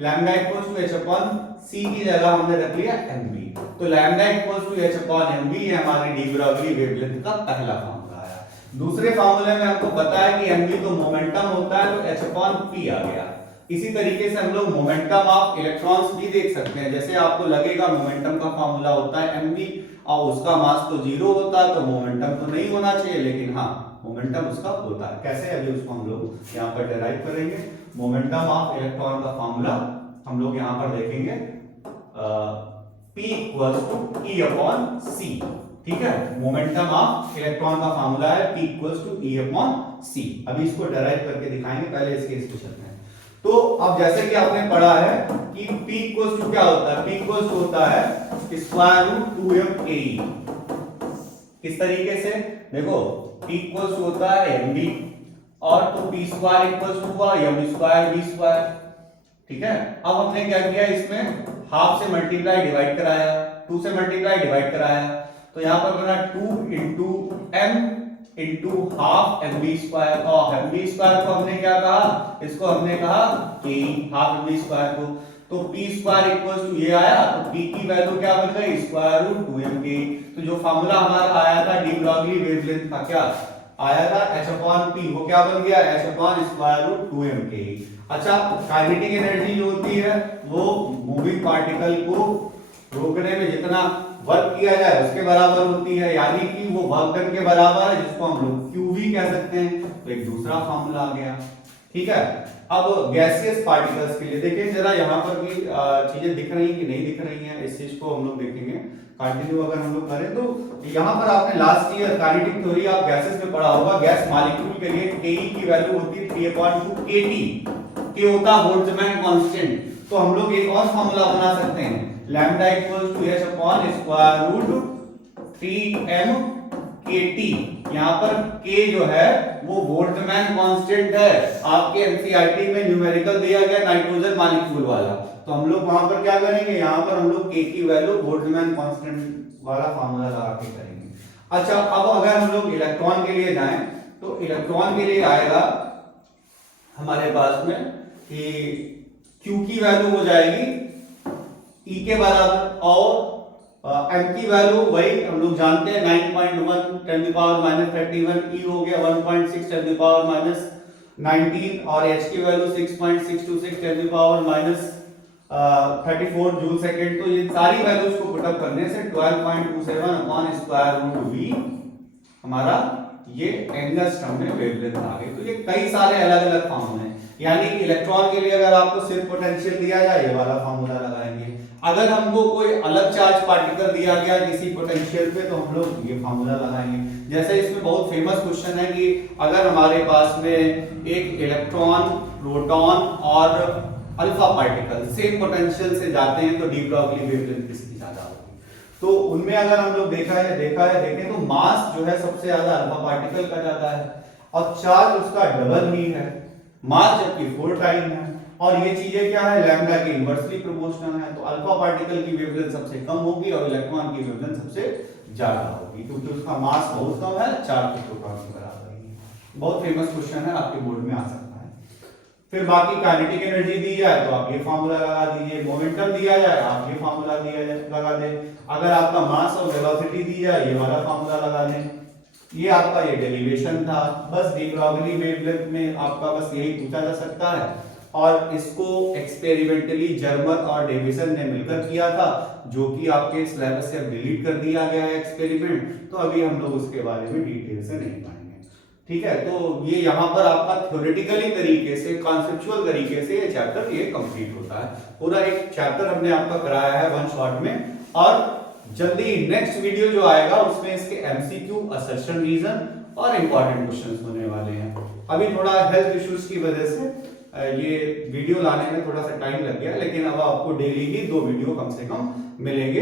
लैम्डा इक्वल्स टू h/c की जगह हमने रख लिया mv। तो लैम्डा इक्वल्स टू h/mv ये हमारी डी ब्रॉगली वेवलेंथ का पहला फार्मूला आया। दूसरे फार्मूले में हमको पता है कि mv तो मोमेंटम होता है, तो h/p आ गया। इसी तरीके से हम लोग मोमेंटम ऑफ इलेक्ट्रॉन्स भी देख सकते हैं। जैसे आपको लगेगा मोमेंटम का फार्मूला होता है mv और उसका मास तो 0 होता है, तो मोमेंटम तो नहीं होना चाहिए, लेकिन हाँ मोमेंटम उसका होता है। कैसे? अभी उसको हम लोग यहाँ पर डेराइव करेंगे। मोमेंटम ऑफ इलेक्ट्रॉन का फार्मूला हम लोग यहाँ पर देखेंगे, P = E/c। ठीक है, मोमेंटम ऑफ इलेक्ट्रॉन का फार्मूला है P = E/c। अभी इसको डेराइव करके दिखाएंगे, पहले इसके चलते हैं। तो अब जैसे कि आपने पढ़ा है कि P = क्या होता है? P होता है √2m/ke। किस तरीके से? देखो P होता है mv और तो p² हुआ mv²v²। ठीक है, अब हमने क्या किया, इसमें हाफ से मल्टीप्लाई डिवाइड कराया, 2 से मल्टीप्लाई डिवाइड कराया, तो यहां पर बना 2 × m × हाफ mv²। और mv² को हमने क्या कहा? इसको हमने कहा k हाफ mv² को। तो p² ये आया, तो p की वैल्यू क्या बन गई? √2mk। तो जो फार्मूला हमारा आया था डी ब्रॉगली वेवलेंथ का, क्या आया था? h/p। वो क्या बन गया? h/√2mk। अच्छा, काइनेटिक एनर्जी जो होती है वो मूविंग पार्टिकल को रोकने में जितना वर्क किया जाए उसके बराबर होती है, यानी कि वो वर्क डन के बराबर है, जिसको हम लोग qv कह सकते हैं। तो एक दूसरा फार्मूला आ गया। ठीक है, अब गैसियस पार्टिकल्स के लिए देखिए जरा, यहाँ पर भी चीजें दिख रही हैं कि नहीं दिख रही हैं, इस चीज को हम लोग देखेंगे कंटिन्यू अगर हम लोग करें। तो यहाँ पर आपने last year kinetic theory of gases में पढ़ा होगा, गैस मॉलिक्यूल के लिए ke की वैल्यू होती है 3/2kT। के होता बोल्ट्जमैन कांस्टेंट। तो हम लोग एक और फार्मूला बना सकते हैं, लैम्डा इक्वल्स टू h/√3mkt। यहाँ पर k जो है वो बोल्ट्जमैन कांस्टेंट है, आपके एनसीईआरटी में न्यूमेरिकल दिया गया नाइट्रोजन मॉलिक्यूल वाला। तो हम लोग वहां पर क्या करेंगे, यहाँ पर हम लोग k की वैल्यू बोल्ट्जमैन कांस्टेंट वाला फार्मूला लगा के करेंगे। अच्छा, अब अगर हम लोग इलेक्ट्रॉन के लिए जाएं तो इलेक्ट्रॉन के लिए आएगा हमारे पास में कि Q की वैल्यू हो जाएगी E के बराबर, और M की वैल्यू वही हम लोग जानते हैं 9.1 × 10⁻³ E हो गया 1.6 × 10⁻19, और H की वैल्यू 6.626 10⁻34 जूल सेकेंड। तो ये सारी वैल्यूज को पुटअप करने से 12.27/√v हमारा ये एंगस्ट्रॉम में वेवलेंथ आ गई। तो ये कई सारे अलग अलग फार्मूले हैं, यानी कि इलेक्ट्रॉन के लिए अगर आपको सिर्फ पोटेंशियल दिया जाए ये वाला फार्मूला लगाएंगे, अगर हमको कोई अलग चार्ज पार्टिकल दिया गया किसी पोटेंशियल पे तो हम लोग ये फार्मूला लगाएंगे। जैसे इसमें बहुत फेमस क्वेश्चन है कि अगर हमारे पास में एक इलेक्ट्रॉन, प्रोटॉन और अल्फा पार्टिकल सेम पोटेंशियल से जाते हैं तो डी ब्रॉगली वेवलेंथ किसकी ज्यादा होगी? तो उनमें अगर हम लोग देखें तो मास जो है सबसे ज्यादा अल्फा पार्टिकल का ज्यादा है और चार्ज उसका डबल ही है, मास जबकि 4 टाइम है। और ये चीजें क्या है, लैम्डा के इनवर्सली प्रोपोर्शनल है। तो अल्फा पार्टिकल की वेवलेंथ सबसे कम होगी और इलेक्ट्रॉन की वेवलेंथ सबसे ज्यादा होगी क्योंकि उसका मास बहुत कम है, चार्ज के प्रोटॉन के बराबर ही है। बहुत फेमस क्वेश्चन है, आपके बोर्ड में आ सकता है। फिर बाकी काइनेटिक एनर्जी दी जाए तो आप ये फार्मूला लगा दीजिए, मोमेंटम दिया जाए आप ये फार्मूला लगा दें, अगर आपका मास और वेलोसिटी दी जाए ये वाला फार्मूला लगा दें। ये आपका ये डेरिवेशन था। बस डी ब्रॉगली वेवलेंथ में आपका बस यही पूछा जा सकता है और इसको एक्सपेरिमेंटली जर्मर और डेविसन ने मिलकर किया था, जो कि आपके सिलेबस से अब डिलीट कर दिया गया है एक्सपेरिमेंट, तो अभी हम लोग उसके बारे में डिटेल से नहीं पढ़ेंगे। ठीक है, तो ये यहाँ पर आपका थ्योरेटिकली तरीके से, कॉन्सेप्चुअल तरीके से ये चैप्टर ये कंप्लीट होता है। पूरा एक चैप्टर हमने आपका कराया है वन शॉट में, और जल्दी नेक्स्ट वीडियो जो आएगा उसमें इसके एमसीक्यू, असर्शन रीजन और इंपॉर्टेंट क्वेश्चंस होने वाले हैं। अभी थोड़ा हेल्थ इश्यूज की वजह से ये वीडियो लाने में थोड़ा सा टाइम लग गया, लेकिन अब आपको डेली ही 2 वीडियो कम से कम मिलेंगे।